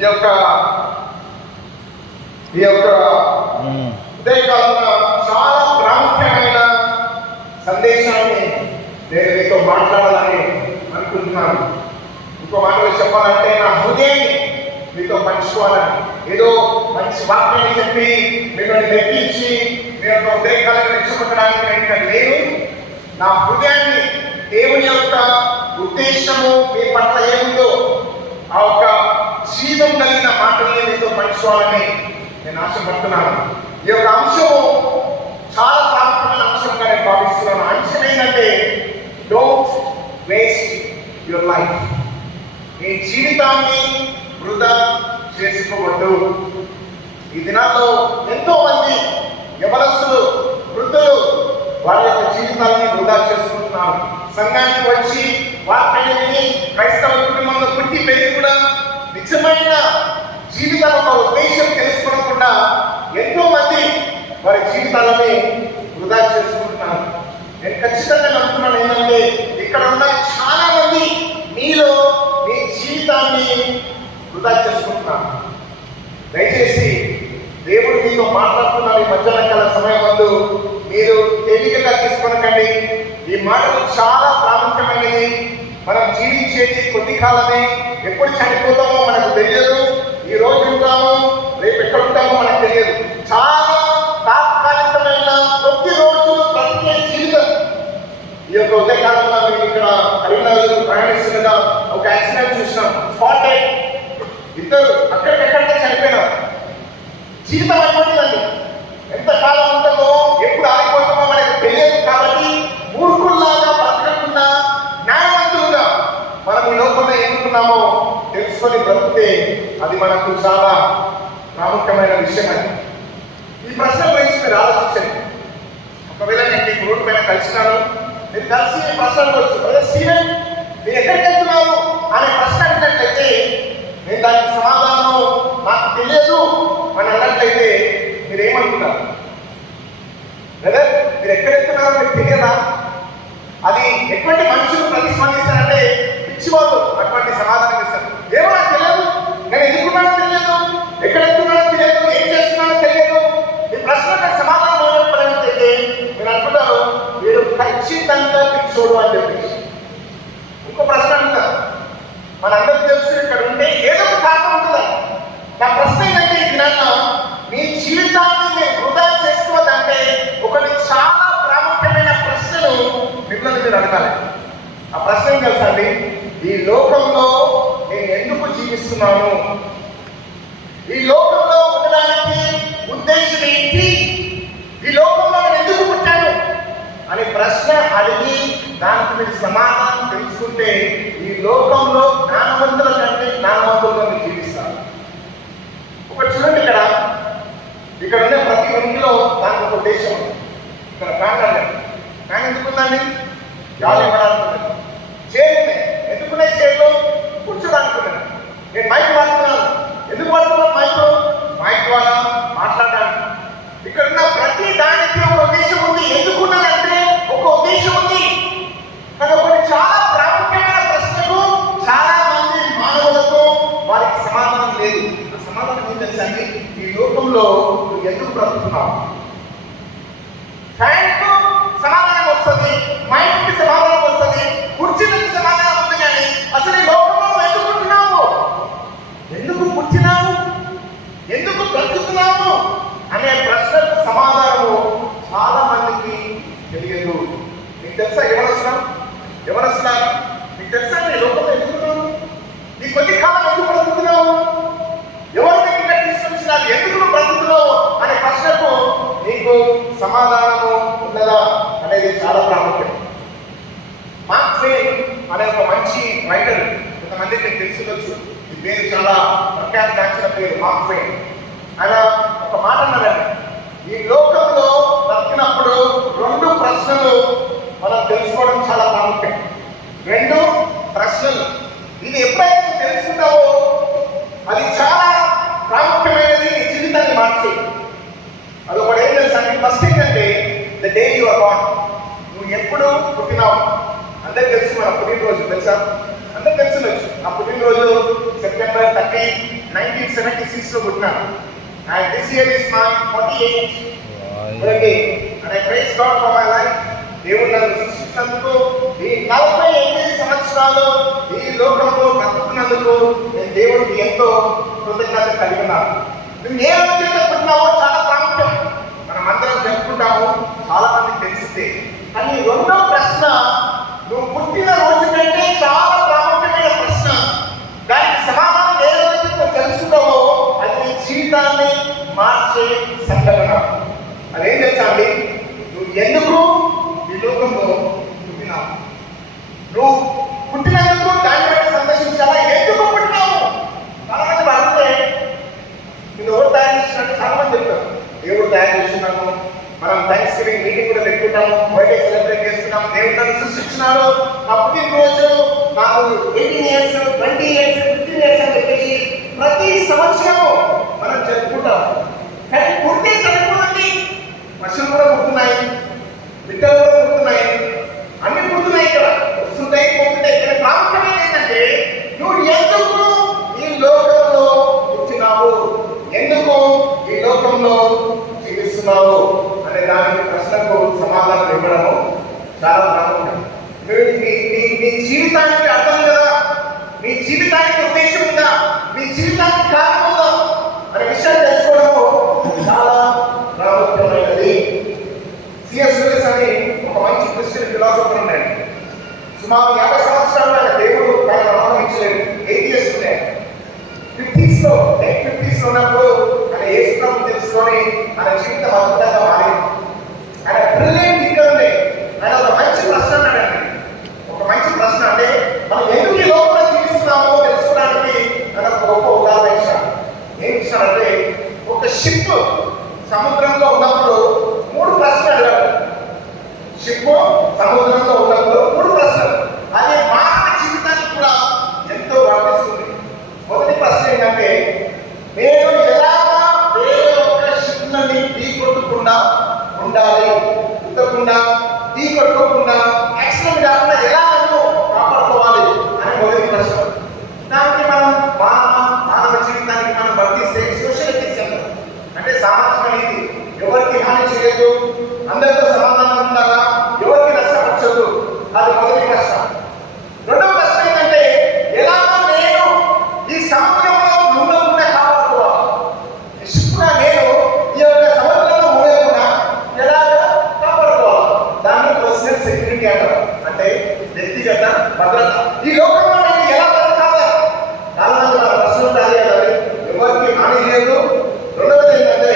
ఈ యొక్క ఉదయకాలంలో చాలా ప్రాముఖ్యమైన సందేశాన్ని నేను మీతో మాట్లాడాలని అనుకుంటున్నాను. ఇంకో మాటలు చెప్పాలంటే నా హృదయాన్ని మీతో పంచుకోవాలని, ఏదో మంచి వాక్యాన్ని చెప్పి మిమ్మల్ని నెప్పించి మీ యొక్క ఉదయకాలను రెచ్చగొట్టడానికి నేను నా హృదయాన్ని దేవుని యొక్క ఉద్దేశము మీ పట్ల ఏముందో ఆ యొక్క జీవం కలిగిన మాటల్ని మీతో పంచుకోవాలని నేను ఆశపడుతున్నాను. ఈ యొక్క అంశము చాలా ప్రాముఖ్యమైన అంశంగా నేను భావిస్తున్నాను. అంశం ఏంటంటే డోంట్ వేస్ట్ యువర్ లైఫ్. నీ జీవితాన్ని వృధా చేసుకోవద్దు. ఈ దినాల్లో ఎంతో మంది యవనస్తులు, వృద్ధులు వారి యొక్క జీవితాన్ని వృధా చేసుకుంటున్నారు. సంఘానికి వచ్చి వారిపైన విని క్రైస్తవ కుటుంబంలో పుట్టి పెరిగి కూడా నిజమైన జీవితం ఒక ఉద్దేశం తెలుసుకోకుండా ఎంతో మంది వారి జీవితాలని వృధా చేసుకుంటున్నారు. నేను ఖచ్చితంగా నమ్ముతున్నాను ఏంటంటే ఇక్కడ ఉన్న చాలా మంది మీలో మీ జీవితాన్ని వృధా చేసుకుంటున్నారు. దయచేసి దేవుడు మీతో మాట్లాడుతున్నారు. ఈ మధ్యాహ్న కాల సమయం ముందు మీరు తేలికగా తీసుకొనకండి. ఈ మాటలు చాలా ప్రాముఖ్యమైనది. మనం జీవించేది కొద్ది కాలమే. ఎప్పుడు చనిపోతామో మనకు తెలియదు. ఈ రోజు ఉంటామో రేపు ఎక్కడ ఉంటామో మనకు తెలియదు. చాలా తాత్కాలికమైన కొద్ది రోజులు బ్రతికే జీవితం. ఈ యొక్క ఉదయకాలంలో మేము ఇక్కడ కరీంనగర్ ప్రయాణిస్తుండగా ఒక యాక్సిడెంట్ చూసినాం. స్పాటెడ్, ఇద్దరు అక్కడికక్కడికే చనిపోయినారు. జీవితం అయిపోతుందండి. ఎంతకాలం ఉంటుందో ఎప్పుడు ఆగిపోతామో మనకు తెలియదు. కాబట్టి మూర్ఖుల్లాగా బ్రతకకుండా న్యాయవంతులుగా మనం ఈ లోకంలో ఎన్నుకున్నామో తెలుసుకొని బ్రతికితే అది మనకు చాలా ప్రాముఖ్యమైన విషయం. అని ఈ ప్రశ్న గురించి మీరు ఆలోచించండి. ఒకవేళ నేను మీకు రోడ్డు పైన కలిసినాను, మీరు కలిసి ఈ ప్రశ్న అడగవచ్చు, అదే స్టీవెన్ మీరు ఎక్కడికి వెళ్తున్నారు అనే ప్రశ్న అడిగినట్లయితే నేను దానికి సమాధానం నాకు తెలియదు అని అన్నట్లయితే మీరు ఏమనుకుంటారు? బ్రదర్ మీరు ఎక్కడ వెళ్తున్నారో మీకు తెలియదా? అది ఎటువంటి మనుషులు ప్రతిస్పందిస్తారంటే పిచ్చివాళ్ళు అటువంటి సమాధానం ఇస్తారు. ఏమో నాకు తెలియదు, నేను ఎందుకున్నానో తెలియదు, ఎక్కడ వెళ్తున్నానో తెలియదు, ఏం చేస్తున్నానో తెలియదు. ఈ ప్రశ్నకు సమాధానం ఏమైపోయినట్లయితే మీరు అనుకుంటారు మీరు ఖచ్చితంగా పిచ్చోడు అని చెప్పేసి. ఇంకో ప్రశ్న అంటారు, మనందరికీ తెలుసు ఇక్కడ ఉంటే ఏదో ఒక కారణం ఉంటుంది. నా ప్రశ్న ఏంటంటే ఈ దినాన్న మీ జీవితాన్ని మీరు వృధా చేసుకోవద్దంటే ఒకటి చాలా ప్రాముఖ్యమైన ప్రశ్నను మిమ్మల్ని మీరు అడగాలి. ఆ ప్రశ్న ఏం తెలుసా అండి? ఈ లోకంలో నేను ఎందుకు జీవిస్తున్నాను? ఈ లోకంలో ఉండడానికి ఉద్దేశం ఏంటి? ఈ లోకంలో నేను ఎందుకు పుట్టాను అనే ప్రశ్న అడిగి దానికి మీరు సమాధానం తెలుసుకుంటే ఈ లోకంలో జ్ఞానవంతుల కంటే జ్ఞానవంతులుగా మీరు జీవిస్తారు. ఒకటి చూడండి, ఇక్కడ ఉండే ప్రతి ఇంటిలో దానికి ఒక ఉద్దేశం ఉంది. ఇక్కడ ఫ్యాన్ అన్నారు, ఫ్యాన్ ఎందుకుందండి? గాలి ఇవ్వడానికి. చైర్ ఎందుకునే చైర్లో కూర్చోడానికి. నేను మైక్ వాడుతున్నాను, ఎందుకు వాడుతున్నాను? మైక్ ద్వారా మాట్లాడడానికి. ఇక్కడ ఉన్న ప్రతి దానికి ఒక ఉద్దేశం ఉంది. ఎందుకున్నదంటే ఒక ఉద్దేశం ఉంది. కానీ ఒకటి చాలా ప్రాముఖ్యమైన ప్రశ్నకు చాలా మంది మానవులకు వారికి సమాధానం లేదు. ఆ సమాధానం ఏం తెలుసా అండి? ఈ లోకంలో నువ్వు ఎందుకు బ్రతుకుతున్నావు? ఫ్యాన్కు సమాధానం వస్తుంది, మైక్కి సమాధానం వస్తుంది, కుర్చీలకు సమాధానం ఉంది. కానీ అసలు ఈ లోకంలో నువ్వు ఎందుకు పుట్టినావు, ఎందుకు పుట్టినావు, ఎందుకు బ్రతుకుతున్నావు అనే ప్రశ్నకు సమాధానము చాలా మందికి తెలియదు. మీకు తెలుసా ఎవరొస్తున్నా మీకు తెలుసా నీ లోకంలో ఎందుకున్నావు? నీ కొద్ది కాలం ఎందుకు బ్రతుకుతున్నావు? ఎవరు నీకు ఇక్కడ తీసుకొచ్చినారు? ఎందుకు బ్రతుకుతున్నావు అనే ప్రశ్నకు నీకు సమాధానము ఉన్నదా అనేది చాలా ప్రాముఖ్యం. మార్క్ ట్వైన్ అనే ఒక మంచి రైటర్, కొంతమంది మీకు తెలుసుకోవచ్చు, ఈ పేరు చాలా ప్రఖ్యాతిగాంచిన పేరు మార్క్ ట్వైన్. ఆయన ఒక మాట అన్నారండి, ఈ లోకంలో బ్రతికినప్పుడు 2 ప్రశ్నలు మనం తెలుసుకోవడం చాలా ప్రాముఖ్యం. 2 ప్రశ్నలు. ఇది ఎప్పుడైతే నువ్వు తెలుసుకుంటావో అది చాలా ప్రాముఖ్యమైనది, నీ జీవితాన్ని మార్చి. అది ఒకటి ఏం తెలుసా? ఫస్ట్ ఏంటంటే the day you are born. నువ్వు ఎప్పుడు పుట్టినావు? అందరికి తెలుసు మన పుట్టినరోజు తెలుసా? అందరికి తెలుసు. నా పుట్టినరోజు సెప్టెంబర్ 30, లో పుట్టినాను. And this year is my 48th birthday. And I praise God for my life. దేవుడు నన్ను సృష్టించినందుకు, ఈ 48 సంవత్సరాలు ఈ లోకంలో బ్రతుకున్నందుకు నేను దేవుడికి ఎంతో కృతజ్ఞత కలిగి ఉన్నాను. నువ్వు ఏ రోజు పుట్టినావో చాలా ప్రాముఖ్యం. మనం అందరం చెప్పుకుంటాము, చాలా మందికి తెలిసిందే. కానీ రెండో ప్రశ్న, నువ్వు పుట్టిన రోజు కంటే చాలా ప్రాముఖ్యమైన ప్రశ్న. దానికి సమాధానం ఏ రోజు నువ్వు తెలుసుకున్నావో అది నీ జీవితాన్ని మార్చే సంఘటన. అదేం తెలుసా అండి? నువ్వు ఎందుకు ఈ లోకంలో పుట్టినావు? నువ్వు పుట్టినందుకు దాన్ని బట్టి సందర్శించాలా? ఎందుకు పుట్టినావు? చాలా మంది అడిగితే నేను ఎవరు తయారు చేసినట్టు చాలా మంది చెప్తారు. దేవుడు తయారు చేస్తున్నాను, మనం థ్యాంక్స్ గివింగ్ మీటింగ్ కూడా పెట్టుకుంటాము, బర్త్డే సెలబ్రేట్ చేస్తున్నాం, దేవుడు నన్ను సృష్టించినాడు, నా పుట్టినరోజు నాకు 18 years, 20 years, 15 years అని చెప్పేసి ప్రతి సంవత్సరము మనం జరుపుకుంటాం. కానీ పుట్టే సరిపోతుంది, పశువులు కూడా పుడుతున్నాయి, బిడ్డలు కూడా పుడుతున్నాయి, అన్ని పుడుతున్నాయి, ఇక్కడ వస్తుంటాయి పోతుంటాయి. ఇక్కడ ప్రాముఖ్యమైన ఏంటంటే నువ్వు ఎందుకు ఈ లోకంలో పుట్టినావు, ఎందుకు ఈ లోకంలో జీవిస్తున్నావు అనే దానికి ప్రశ్నకు సమాధానం ఇవ్వడము చాలా ప్రాముఖ్యం. నీ జీవితానికి అర్థం కదా, నీ జీవితానికి ఉద్దేశం ఉందా, నీ జీవితానికి కారణం ఉందా అనే విషయాన్ని తెలుసుకోవడము చాలా ప్రాముఖ్యమైనది. సిఎస్ లూయిస్ అని ఒక మంచి క్రిస్టియన్ ఫిలాసఫర్ ఉన్నాడు. సుమారు 50 సంవత్సరాలు ఆయన దేవుడు ఆయన ఆహ్వానించలేదు, 8 years ఉన్నాయి. 50s లో ఉన్నప్పుడు ఆయన యేసుప్రభువుని తెలుసుకొని ఆయన జీవితం అద్భుతంగా మారింది. ఆయన బ్రిలియంట్ థింకర్ ఉండే. ఆయన ఒక మంచి ప్రశ్న అన్నాడండి. ఒక మంచి ప్రశ్న అంటే మనం ఎందుకు ఈ లోకంలో జీవిస్తున్నామో తెలుసుకోవడానికి ఆయన ఒక గొప్ప ఉదాహరణ ఇచ్చాడు. ఏం ఇచ్చాడంటే, ఒక షిప్ సముద్రంలో ఉన్నప్పుడు 3 ప్రశ్నలు అడిగాడు. షిప్ సముద్రంలో ఉన్నప్పుడు 3 ప్రశ్నలు. అది మానవ జీవితానికి కూడా ఎంతో వర్తిస్తుంది. మొదటి ప్రశ్న ఏంటంటే, నేను ఎలాగా వేరే ఒక షిప్లని ఢీ కొట్టకుండా ఉండాలి, ఉత్తకుండా ఢీ కొట్టుకోకుండా యాక్సిడెంట్ కాకుండా ఎలా నన్ను కాపాడుకోవాలి అని మొదటి ప్రశ్న. దానికి మనం మానవ జీవితానికి మనం వర్తిస్తే సోషల్ ఎథిక్స్ అంటాం. అంటే సామాజిక నీతి, ఎవరికి హాని చేయదు, అందరితో సమాధానం ఉండాలా, ఎవరికి నష్టపరచదు, అది మొదటి ప్రశ్న. రెండవ ప్రశ్న ఏంటంటే, ఎలాగ నేను ఈ సముద్రంలో మునగకుండా కాపాడుకోవాలి, ఈ షిప్గా నేను ఈ యొక్క సముద్రంలో మునగకుండా ఎలాగ కాపాడుకోవాలి, దాన్ని పర్సనల్ సెక్యూరిటీ అంటారు. అంటే వ్యక్తిగత భద్రత. ఈ లోకంలో నేను ఎలా బ్రతకాలి, చాలా మంది మన ప్రశ్న ఉంటుంది కదా, ఎవరికి హాని లేదు. రెండవది ఏంటంటే,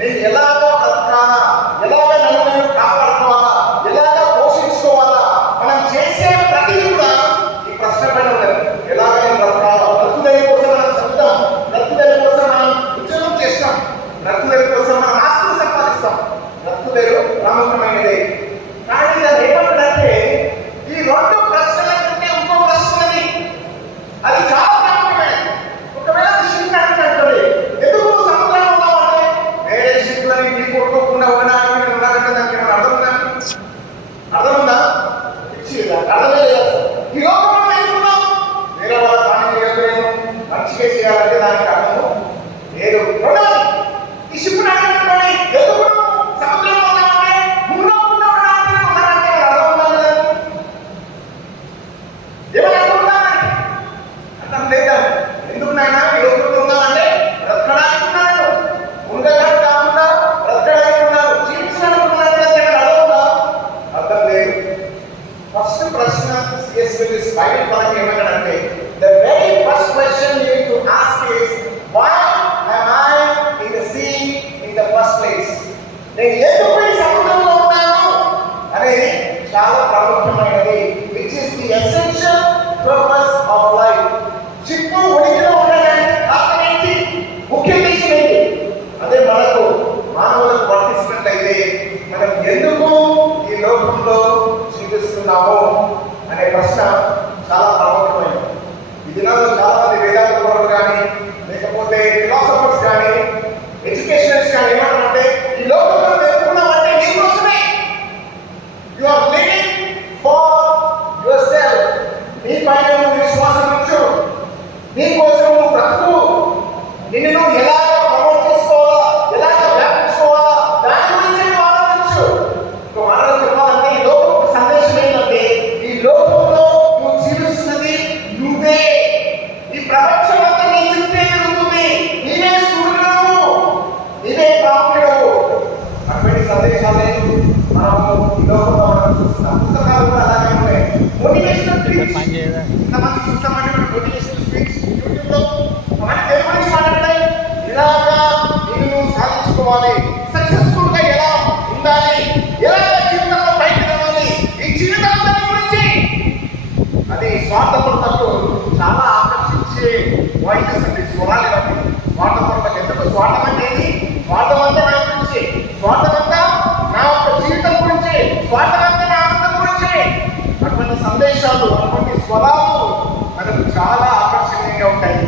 నేను ఎలాగ బ్రతకాలా, ఎలాగ నన్ను నేను కాపాడుకోవాలా, ఎలాగ పోషించుకోవాలా, మనం చేసే ప్రతిదీ కూడా ఈ ప్రశ్న పైన ఉన్నది. ఎలాగ నేను బ్రతకాలా, బ్రతుకుదేవి కోసం మనం చదువుతాం, బ్రతుకుదేవి కోసం మనం ఉద్యోగం చేస్తాం, బ్రతుకుదేవి కోసం మనం ఆస్తులు సంపాదిస్తాం, బ్రతుకుదేవి ప్రాముఖ్యమైనది. కానీ అది ఏమంటాడంటే, ఈ 2 ప్రశ్నల కంటే ఇంకో ప్రశ్న ఉన్నది, అది చాలా ప్రాముఖ్యమైనది. ఒకవేళ షిప్ అడిగినట్టు ఎందుకు సముద్రంలో ఉన్నామంటే, వేరే షిప్లని ఢీ కొట్టుకోకుండా ఉండడానికి నేను ఉన్నానంటే దానికి ఏమైనా అర్థం ఉందా? అర్థం ఉందా? అర్థమే లేదు. ఈ లోకంలో ఎందుకున్నాం? వేరే వాళ్ళ హాని చేయలేదు, మంచిగా చేయాలంటే దానికి అర్థము లేదు. రెండవది, ఈ షిప్ అడిగినట్టు ఎందుకు సముద్రంలో ఉన్నామంటే మునగకుండా ఉండడానికి ఉన్నానంటే అర్థం ఉందా లేదా? ఏమైనా అర్థం ఉందా? అర్థం లేదా? ఎందుకు నాయన ఈ లోకంలో ఉన్నామంటే బ్రతకడానికి ఉన్నాను, ఉండడానికి కాకుండా బ్రతకడానికి ఉన్నాను, జీవించడానికి ఉన్నాను. అర్థం ఉందా? అర్థం లేదు. ఫస్ట్ ప్రశ్న సిఎస్ లూయిస్ బైబిల్ పరంగా ఏమంటాడంటే, the very first question you need to ask is, why am I in the sea in the first place? నేను ఎందుకు ఈ సముద్రంలో ఉన్నాను అనేది చాలా ప్రాముఖ్యమైనది. which is the essential purpose of life. Chip ఉనికిలో ఉండడానికి కారణం ఏంటి, ముఖ్య ఉద్దేశం ఏంటి? అదే మనకు మానవులకు వర్తిస్తున్నట్లయితే మనం ఎందుకు ఈ లోకంలో జీవిస్తున్నాము అనే ప్రశ్న చాలా ప్రాముఖ్యమైనది. ఈ దినాల్లో చాలా మంది వేదాంత పరులు కానీ లేకపోతే ఫిలాసఫర్స్ కానీ ఎడ్యుకేషనల్స్ కానీ ఏమంటారంటే, ఈ లోకంలో వెతుకున్నామంటే నీకోసమే. You are living for yourself. నీ పైన నువ్వు విశ్వాసం ఉంచు, నీ కోసం నువ్వు బ్రతుకు, నిన్ను నువ్వు ఎలా వాయిసెస్ అండి, స్వరాలు ఇవన్నీ. స్వార్థపరులకు ఎందుకు? స్వార్థం అంటే ఏంటి? స్వార్థం అంతా నా గురించి, స్వార్థం అంతా నా యొక్క జీవితం గురించి, స్వార్థం అంతా నా ఆనందం గురించి. అటువంటి సందేశాలు, అటువంటి స్వరాలు మనకు చాలా ఆకర్షణీయంగా ఉంటాయి.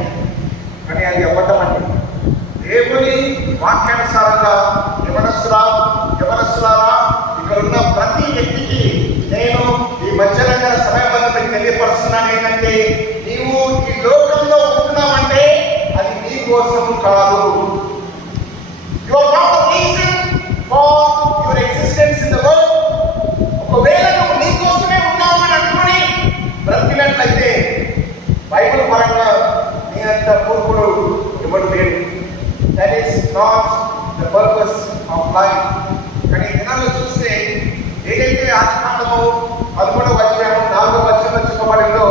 కానీ అది అబద్ధం అండి. దేవుని వాక్యానుసారంగా యవనస్తులారా, ఇక్కడ ఉన్న ప్రతి వ్యక్తికి నేను ఈ మధ్యరంగ సమయబద్ధతకి తెలియపరుస్తున్నాను ఏంటంటే, నీవు ఈ లోకంలో ఉంటున్నావంటే అది నీ కోసం కాదు. You are not the reason for your existence in the world. ఒకవేళ నువ్వు నీ కోసమే ఉన్నావు అని అనుకుని బ్రతికినట్లయితే బైబిల్ పరంగా నీ అంత మూర్ఖుడు ఎవరు లేడు. That is not the purpose of life. కానీ దినాల్లో చూస్తే ఏదైతే ఆదికాండము 13వ అధ్యాయం 4వ వచనంలో చెప్పబడిందో,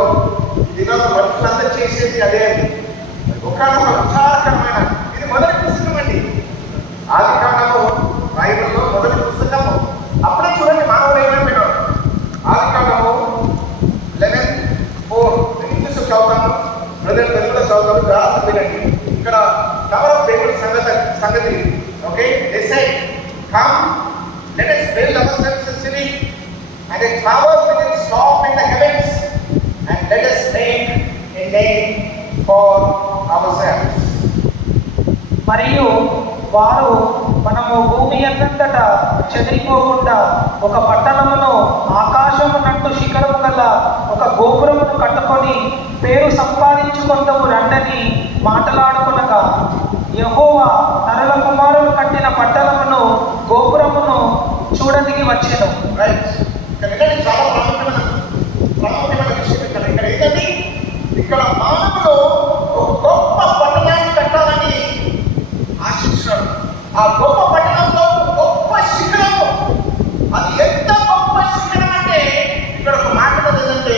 ఈ దినాల్లో మనుషులంతా చేసేది అదే అండి. ఒక విచారకరమైన, ఇది మొదటి పుస్తకం అండి. ఆదికాండము బైబిల్లో మొదటి పుస్తకము. అప్పుడే చూడండి మానవుడు ఏమైపోయినాడు. ఆదికాండము 11:4 ఇంగ్లీష్ చదువుతాను, బ్రదర్ తెలుగులో చదువుతాను, జాగ్రత్త వినండి. ఇక్కడ టవర్ ఆఫ్ బేబుల్ సంగతి. Okay, they said, come let us build ourselves a city and a tower which is top in the heavens, and let us make a name for ourselves. మరియు వారు మనము భూమి అంతటా చెదిరిపోకుండా ఒక పట్టణమును ఆకాశమునంటు శిఖరము గల ఒక గోపురమును కట్టుకొని పేరు సంపాదించుకొందము రండని మాటలాడుకొనగా, యెహోవా నరుల కుమారులు కట్టిన పట్టణమును గోపురమును చూడదిగి వచ్చెను. రైట్, ఇక్కడ చాలా ప్రాముఖ్యమైన విషయం. ఇక్కడ ఏంటంటే, ఇక్కడ మానవులు ఒక గొప్ప పట్టణాన్ని కట్టాలని ఆశిస్తున్నాడు. ఆ గొప్ప పట్టణంలో గొప్ప శిఖరము, అది ఎంత గొప్ప శిఖరం అంటే ఇక్కడ ఒక మాట ఏంటంటే,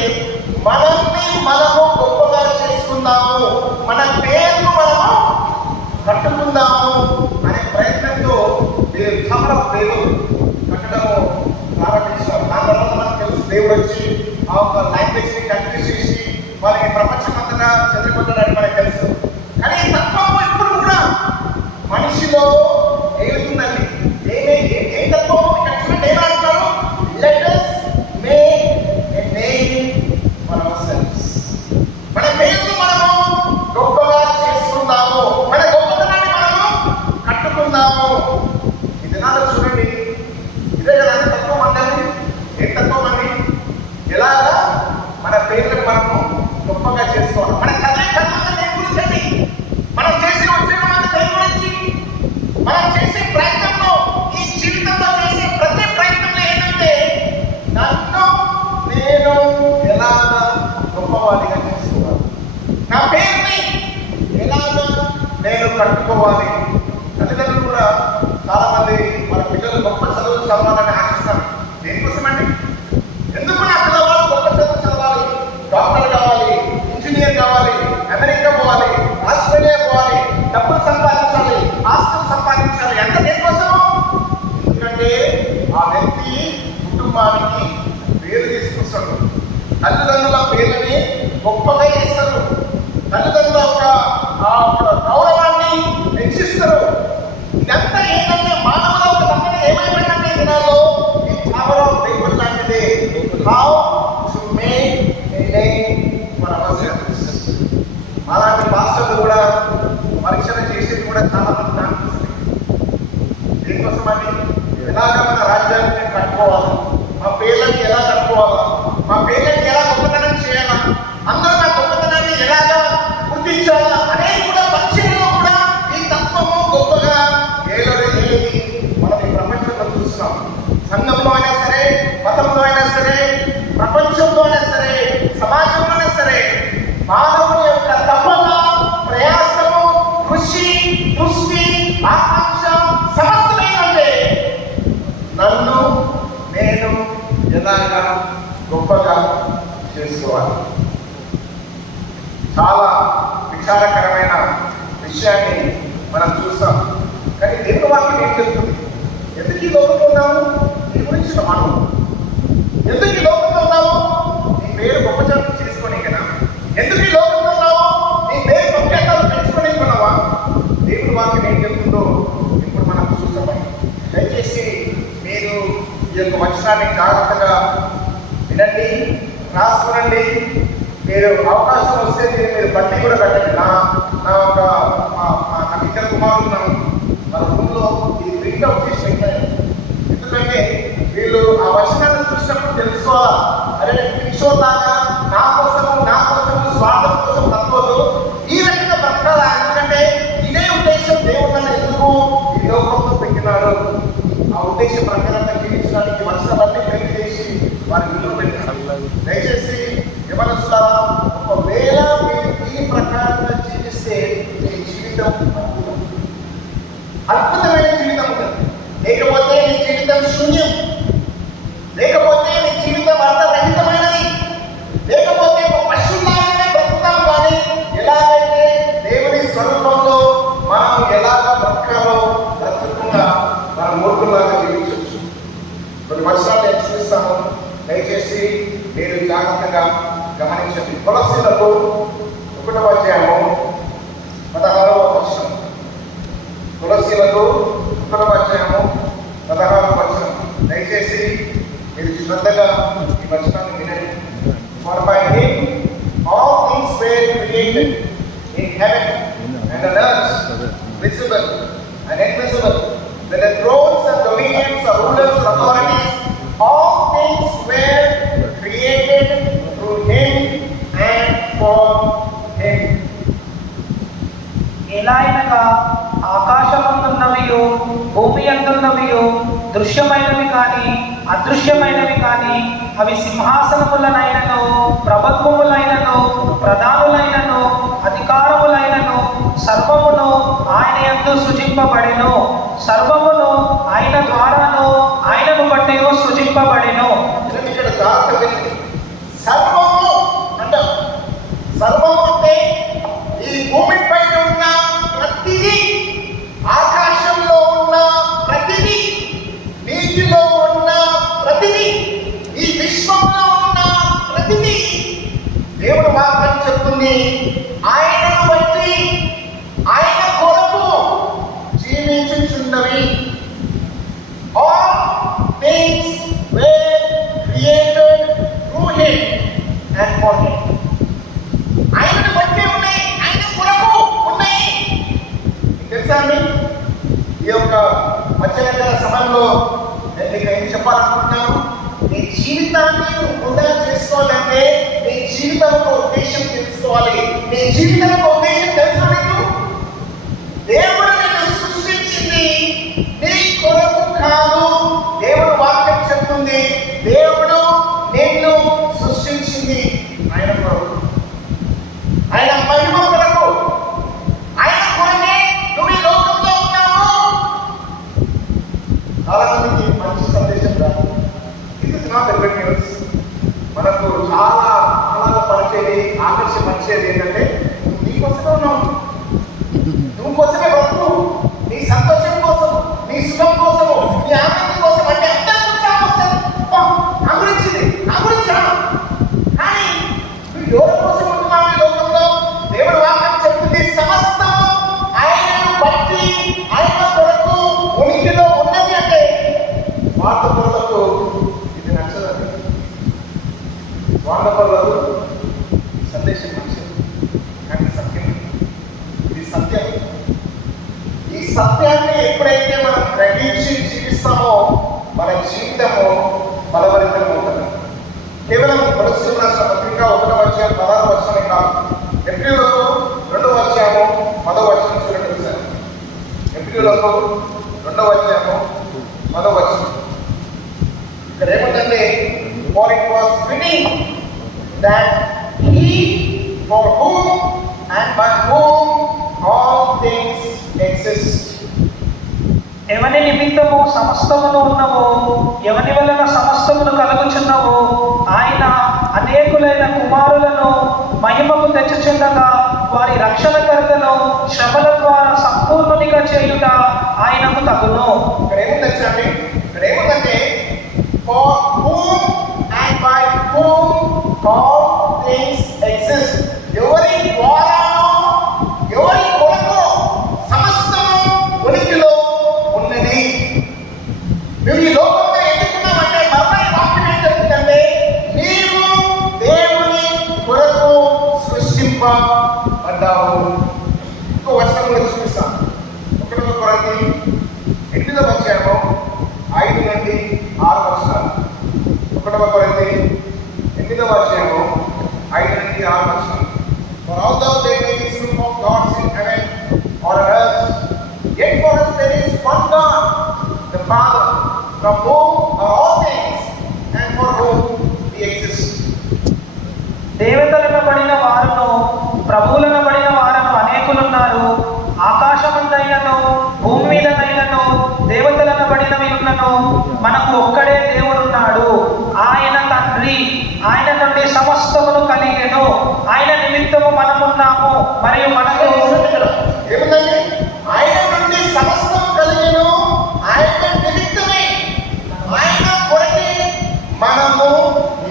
మనము గొప్పగా చేసుకుందాము, మన పేరును మనము కట్టుకుందాము అనే ప్రయత్నంతో చాలా పేరు కట్టడము ప్రారంభించారు. దాని తర్వాత మనకు తెలుసు, దేవుడు వచ్చి ఆ ఒక లాంగ్వేజ్ని కన్ఫ్యూజ్ చేసి వాళ్ళకి ప్రపంచమంతటా చెదరగొట్టడానికి మనకు తెలుసు. కానీ ఈ తత్వము ఇప్పుడు కూడా మనిషిలో ఏగుతుందండి. ఏ తత్వము ఇక్కడ చూడండి, ఏమంటారు? Let us make a name for ourselves. మన పేరును మనము గొప్పగా చేసుకుందాము, మన గొప్పతనాన్ని మనము కట్టుకుందాము. ఈ దినాల్లో చూడండి, ఇదే కదా తత్వం అండి. ఏ తత్వం అండి? ఎలాగా మన పేర్లను మనము గొప్పగా చేసుకోవాలి. మన చదువు దేని గురించి అండి? మనం చేసిన ఉద్యోగం అంతా దేని గురించి? మనం చేసే ప్రయత్నంలో, ఈ జీవితంలో చేసే ప్రతి ప్రయత్నంలో ఏంటంటే, నన్ను నేను ఎలాగా గొప్పవాడిగా చేసుకోవాలి, నా పేరుని ఎలాగా నేను కట్టుకోవాలి. తల్లిదండ్రులు కూడా చాలా మంది మన పిల్లలు గొప్ప చదువులు చదవాలని ఆశిస్తారు. దేనికోసమండి? ఎందుకు నా పిల్లవాళ్ళు గొప్ప చదువు చదవాలి, డాక్టర్ కావాలి, ఇంజనీర్ కావాలి, అమెరికా పోవాలి, ఆస్ట్రేలియా పోవాలి, డబ్బులు సంపాదించాలి, ఆస్తులు సంపాదించాలి. ఎంత దేనికోసము? ఎందుకంటే ఆ వ్యక్తి కుటుంబానికి పేరు తీసుకొస్తాడు, తల్లిదండ్రుల పేరుని గొప్పగా చేస్తారు, తల్లిదండ్రుల గౌరవాన్ని హెచ్చిస్తారు. ఇదంతా ఏంటంటే మానవుల ఒక దగ్గర ఏమైపోయిందంటే దినాల్లో ఈ టవర్ ఆఫ్ బేబుల్ లాంటిది. How to make a name for అవర్సెల్వ్స్. అలాంటి పాస్టర్లు కూడా పరీక్షలు చేసేది కూడా చాలా మంది దానికోసమే. దీనికోసం అండి, ఎలాగ మన రాజ్యాన్ని కట్టుకోవాలి, మా పేర్లని ఎలా కట్టుకోవాలా, మా పేర్లని ఎలా గొప్పతనం చేయాలా, అందరూ నా గొప్పతనాన్ని ఎలాగా గుర్తించాలా అనేది కూడా పరీక్షలో కూడా ఈ తత్వము గొప్పగా ఏది మనం ఈ ప్రపంచంలో చూస్తున్నాం. సంఘంలో అయినా సరే, మతంలో అయినా సరే, ప్రపంచంలో అయినా సరే, సమాజంలోనే సరే, మానవుని యొక్క తపన, ప్రయాసము, కృషి, దృష్టి, ఆకాంక్ష సమస్తమైనదే నన్ను నేను ఎలాగా గొప్పగా చేసుకోవాలి. చాలా విచారకరమైన విషయాన్ని మనం చూస్తాం. కానీ దేవుని వాక్యం ఏం చెప్తుంది? ఎందుకు ఈ లోకంలో ఉన్నాము? నీ గురించి మనం ఎందుకు ఈ లోకంలో ఉన్నాము? నీ పేరు గొప్ప చేసుకోని కదా. ఎందుకు ఈ లోకంలో ఉన్నాము? నీ పేరు గొప్ప మీరు అవకాశం వస్తే మీరు బట్టి కూడా కట్టండి. నాకు ఇద్దరు కుమారులు ఉన్నారు. మన రూమ్లో ఇది ప్రింట్అవుట్ చేసి పెట్టాను. ఎందుకంటే వీళ్ళు ఆ వచనాన్ని చూసినప్పుడు తెలుసుకోవాలా, అరే నేను పిచ్చోలాగా నా కోసము స్వార్థం కోసం తప్పదు, ఈ రకంగా బ్రతకాలా. ఎందుకంటే ఇదే ఉద్దేశం దేవుడు నన్ను ఎందుకు ఈ లోకంలో పెట్టినాడు, ఆ ఉద్దేశం ప్రకారంగా జీవించడానికి వచనాలన్నీ పెళ్లి చేసి వారి ఇల్లు పెట్టారు. దయచేసి యవనస్తులారా, ఒకవేళ మీరు ఈ ప్రకారంగా జీవిస్తే మీ జీవితం అద్భుతమైన జీవితం ఉంటుంది. లేకపోతే నీ జీవితం శూన్యం, లేకపోతే నీ జీవితం అర్థరహితమైనది, లేకపోతే ఒక పశువులాగానే బ్రతుకుతాం. కానీ ఎలాగైతే దేవుని స్వరూపంలో మనం ఎలాగ బ్రతకాలో బ్రతకకుండా మన మూర్ఖులాగా జీవించవచ్చు. కొన్ని వచనాలు నేను చూపిస్తాను, దయచేసి మీరు జాగ్రత్తగా గమనించండి. కొలస్సీలకు 1వ అధ్యాయము 16వ వచనం. కొలస్సీలకు 1వ అధ్యాయము 16వ వచనం. దయచేసి మీరు శ్రద్ధగా ఈ వచనాన్ని వినండి. For by him all things were created in heaven and on earth, visible and invisible, whether thrones and dominions or rulers or authorities, all things were created through him and for him. ఎలా అనగా ఆకాశమందున్నవియు భూమి అందున్నవియు దృశ్యమైనవి కానీ అదృశ్యమైనవి కానీ అవి సింహాసనములనైనను ప్రభుత్వములైనను ప్రధానులైనను అధికారములైనను సర్వమును ఆయన యందు సృజింపబడెను. సర్వమును ఆయన ద్వారాను ఆయనను బట్టి సృజింపబడెను. ఇక్కడ జాగ్రత్త, సర్వము అంటే సర్వము అంటే ఈ భూమిపై ఉన్న ప్రతిదీ, ఆకాశంలో ఉన్న ప్రతిదీ, నీటిలో ఉన్న ప్రతిదీ, ఈ విశ్వంలో ఉన్న ప్రతిదీ దేవుడు వాక్యం చెప్తుంది ఆయనను బట్టి ఆయన కొరకు జీవించుచున్నవి. All things were created through him and for him. ఆయనను బట్టి ఉన్నాయి, ఆయన కొరకు ఉన్నాయి. తెలుసా అండి, ఈ యొక్క మధ్యాహ్న సమయంలో నేను మీకు ఏం చెప్పాలనుకుంటున్నాను, నీ జీవితాన్ని వృధా చేసుకోవాలంటే నీ జీవితంలో ఉద్దేశం తెలుసుకోవాలి. నీ జీవితంలో ఉద్దేశం తెలుసా మీకు? దేవుడు నిన్ను సృష్టించింది నీ కొరకు కాదు. దేవుడు వాక్యం చెప్తుంది దేవుడు నిన్ను సృష్టించింది ఆయన కొరకు, ఆయన మహిమ కొరకు, ఆయన కొరకే నువ్వు ఈ లోకంలో ఉన్నావు. చాలా మందికి మంచి సందేశం రాదు. ఇది నాట్ గుడ్ న్యూస్. మనకు చాలా ఆహ్లాదపరిచేది, ఆకర్షపరిచేది ఏంటంటే నువ్వు నీ కోసమే ఉన్నావు, నువ్వు కోసమే బ్రతుకు, నీ సంతోషం కోసం, నీ సుఖం కోసము, నీ ఆనందం కోసం. అంటే అందరూ ఉత్సాహం వస్తుంది, నా గురించి కానీ నువ్వు ఎవరి కోసం ఉంటున్నావు ఈ లోకంలో? దేవుడు వాక్యం చెప్తుంది సమస్తము ఆయనను బట్టి ఆయన కొరకు ఉనికిలో ఉన్నది. అంటే స్వార్థపరులకు ఇది నచ్చదండి. స్వార్థపరులకు సందేశం మంచిది కానీ సత్యం, ఇది సత్యం. ఈ సత్యాన్ని ఎప్పుడైతే మనం గ్రహించి జీవిస్తామో మన జీవితము బలవరితం ఉంటుంది. కేవలం కొలస్సీయులకు రాసిన పత్రిక 1వ అధ్యాయం 16వ వచనమే కాదు, హెబ్రీయులకు 2వ అధ్యాయము 10వ వచనం చూడండి సార్. హెబ్రీయులకు 2వ అధ్యాయము 10వ వచనం. ఇక్కడ ఏమంటే, for it was fitting that he for whom and by whom all things exist. ఎవని నిమిత్తము సమస్తమును ఉన్నవో, ఎవని వలన సమస్తమును కలుగుచున్నవో, ఆయన అనేకులైన కుమారులను మహిమకు తెచ్చుచుండగా వారి రక్షణకర్తను శ్రమల ద్వారా సంపూర్ణునిగా చేయుట ఆయనకు తగును. ఇక్కడ ఏముందండి, ఇక్కడ ఏముందంటే for whom and by whom all things exist. ఎవరి ద్వారానో ఎవరి కొరకు సమస్తము ఉనికిలో ఉన్నది. నువ్వు ఈ లోకంలో ఎందుకున్నావంటే మరణ వాక్యం ఏం చెప్తుందంటే నీవు దేవుని కొరకు from whom are all things and for whom we exist. దేవతలను బడిన వారును ప్రభువులను బడిన వారును అనేకులున్నారు. ఆకాశమందైనను భూమి మీదనైనను దేవతలను బడినవి ఉన్నను మనకు ఒక్కడే దేవుడున్నాడు. ఆయన తండ్రి. ఆయన నుండి సమస్తమును కలిగెను. ఆయన నిమిత్తము మనమున్నాము మరియు మనకు ఏముందండి? ఆయన నుండి సమస్తం కలిగెను, ఆయన నిమిత్తమే, ఆయన కొరకే మనము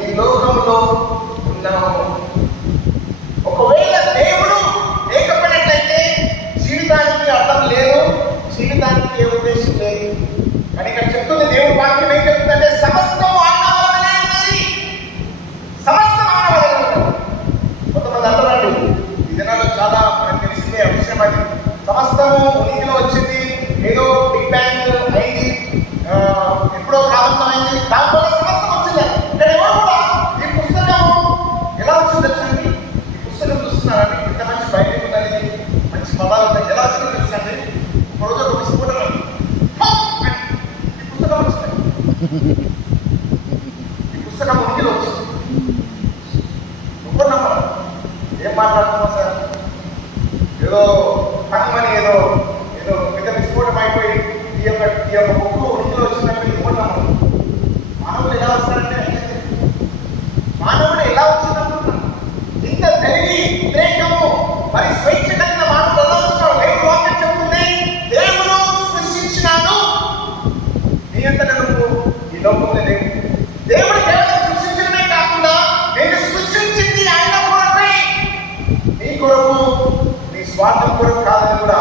ఈ లోకంలో ఉన్నాము. ఒకవేళ దేవుడు లేకపోయినట్లయితే జీవితానికి అర్థం లేదు, జీవితానికి ఏ ఉద్దేశం లేదు. కానీ ఇక్కడ చెప్తుంది దేవుడు వాక్యం ఏం చెప్తుందంటే సమస్తం ఆయన వలనే ఉన్నది, సమస్తం ఆయన వలనే ఉన్నది. కొంతమంది అంటారండి, ఈ దినాల్లో చాలా మనకు తెలిసిందే విషయం అది. సమస్తము ఉనికిలో వచ్చింది, ఏదో బిగ్ బ్యాంగ్ అయింది, ఎప్పుడో కాలంలో అయింది, దానివల్ల సమస్తం వచ్చింది. ఇక్కడ ఎవరు కూడా ఈ పుస్తకం ఎలా వచ్చింది తెలుసండి? ఈ పుస్తకం చూస్తున్నారండి, ఇంత మంచి బయటకు ఉన్నది, మంచి పదాలు ఉన్నాయి, ఎలా వచ్చిందో తెలుసండి? ఒక రోజు ఒక విస్ఫోటనం ఈ పుస్తకం వచ్చింది, ఈ పుస్తకం ఉనికిలో వచ్చింది. ఒప్పుకున్నాం మనం, ఏం మాట్లాడుతున్నాం సార్? ఏదో కనుమని ఏదో ఏదో పెద్ద విస్ఫోటం అయిపోయి ఈ యొక్క బుక్ ఉనికిలో వచ్చినట్టు ఇవ్వన్నాము. మానవుడు ఎలా వస్తారంటే, మానవుడు ఎలా వచ్చిందనుకుంటున్నాం? ఇంత తెలివి వివేకము మరి స్వేచ్ఛ కలిగిన మానవుడు ఎలా వచ్చాడు? దేవుడు వాక్యం చెప్తుంది, దేవుడు సృష్టించినాడు. నీ అంతటా నువ్వు ఈ లోకంలో లేవు. దేవుడు కేవలం సృష్టించడమే కాకుండా నేను సృష్టించింది ఆయన కొరకే, నీ కొరకు, నీ స్వార్థం కొరకు కాదని కూడా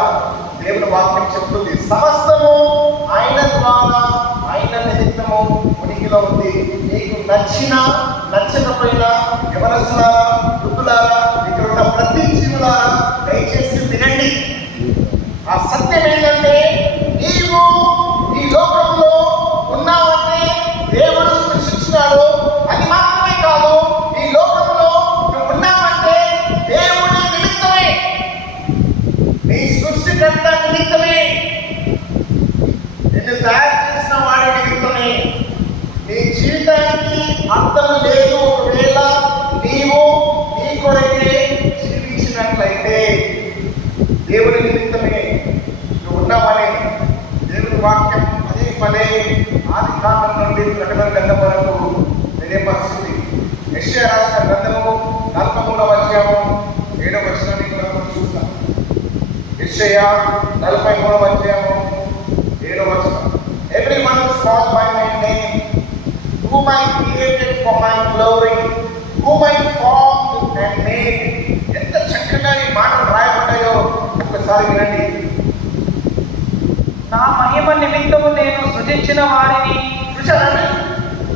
దేవుని వాక్యం చెప్తుంది. సమస్తము ఆయన ద్వారా, ఆయన నిమిత్తము ఉనికిలో ఉంది. నీకు నచ్చినా నచ్చకపోయినా యవనస్తులారా, వృద్ధులారా, ఇక్కడ ఉన్న ప్రతి జీవులారా దయచేసి వినండి. ఆ సత్యం ఏంటంటే, నీవు ఈ లోకంలో ఉన్నావంటే దేవుడు సృష్టించినాడు. అది మాత్రమే కాదు, ఈ లోకంలో నువ్వు ఉన్నావంటే దేవుడి నిమిత్తమే, నీ సృష్టికర్త నిమిత్తమే, నిన్ను తయారు చేసిన వాడి నిమిత్తమే. నీ జీవితానికి అర్థం లేదు ఒకవేళ నీవు నీ కొరకే జీవించినట్లయితే. దేవుని నిమిత్తమే నువ్వు ఉన్నావని దేవుని వాక్యం పదే పదే ఆది కాండం నుండి ప్రకటన గ్రంథం వరకు తెలియపరుస్తుంది. యెషయా రాసిన గ్రంథము 43వ అధ్యాయం 7వ వచనాన్ని కూడా మనం చూస్తాం. యెషయా 43వ అధ్యాయం 7వ వచనం. Everyone is called by my name, whom I created for my glory, whom I formed and made. ఎంత చక్కగా ఈ మాటలు రాయబడ్డాయో ఒకసారి వినండి. నా మహిమ నిమిత్తము నేను సృజించిన వారిని. చూశారండి?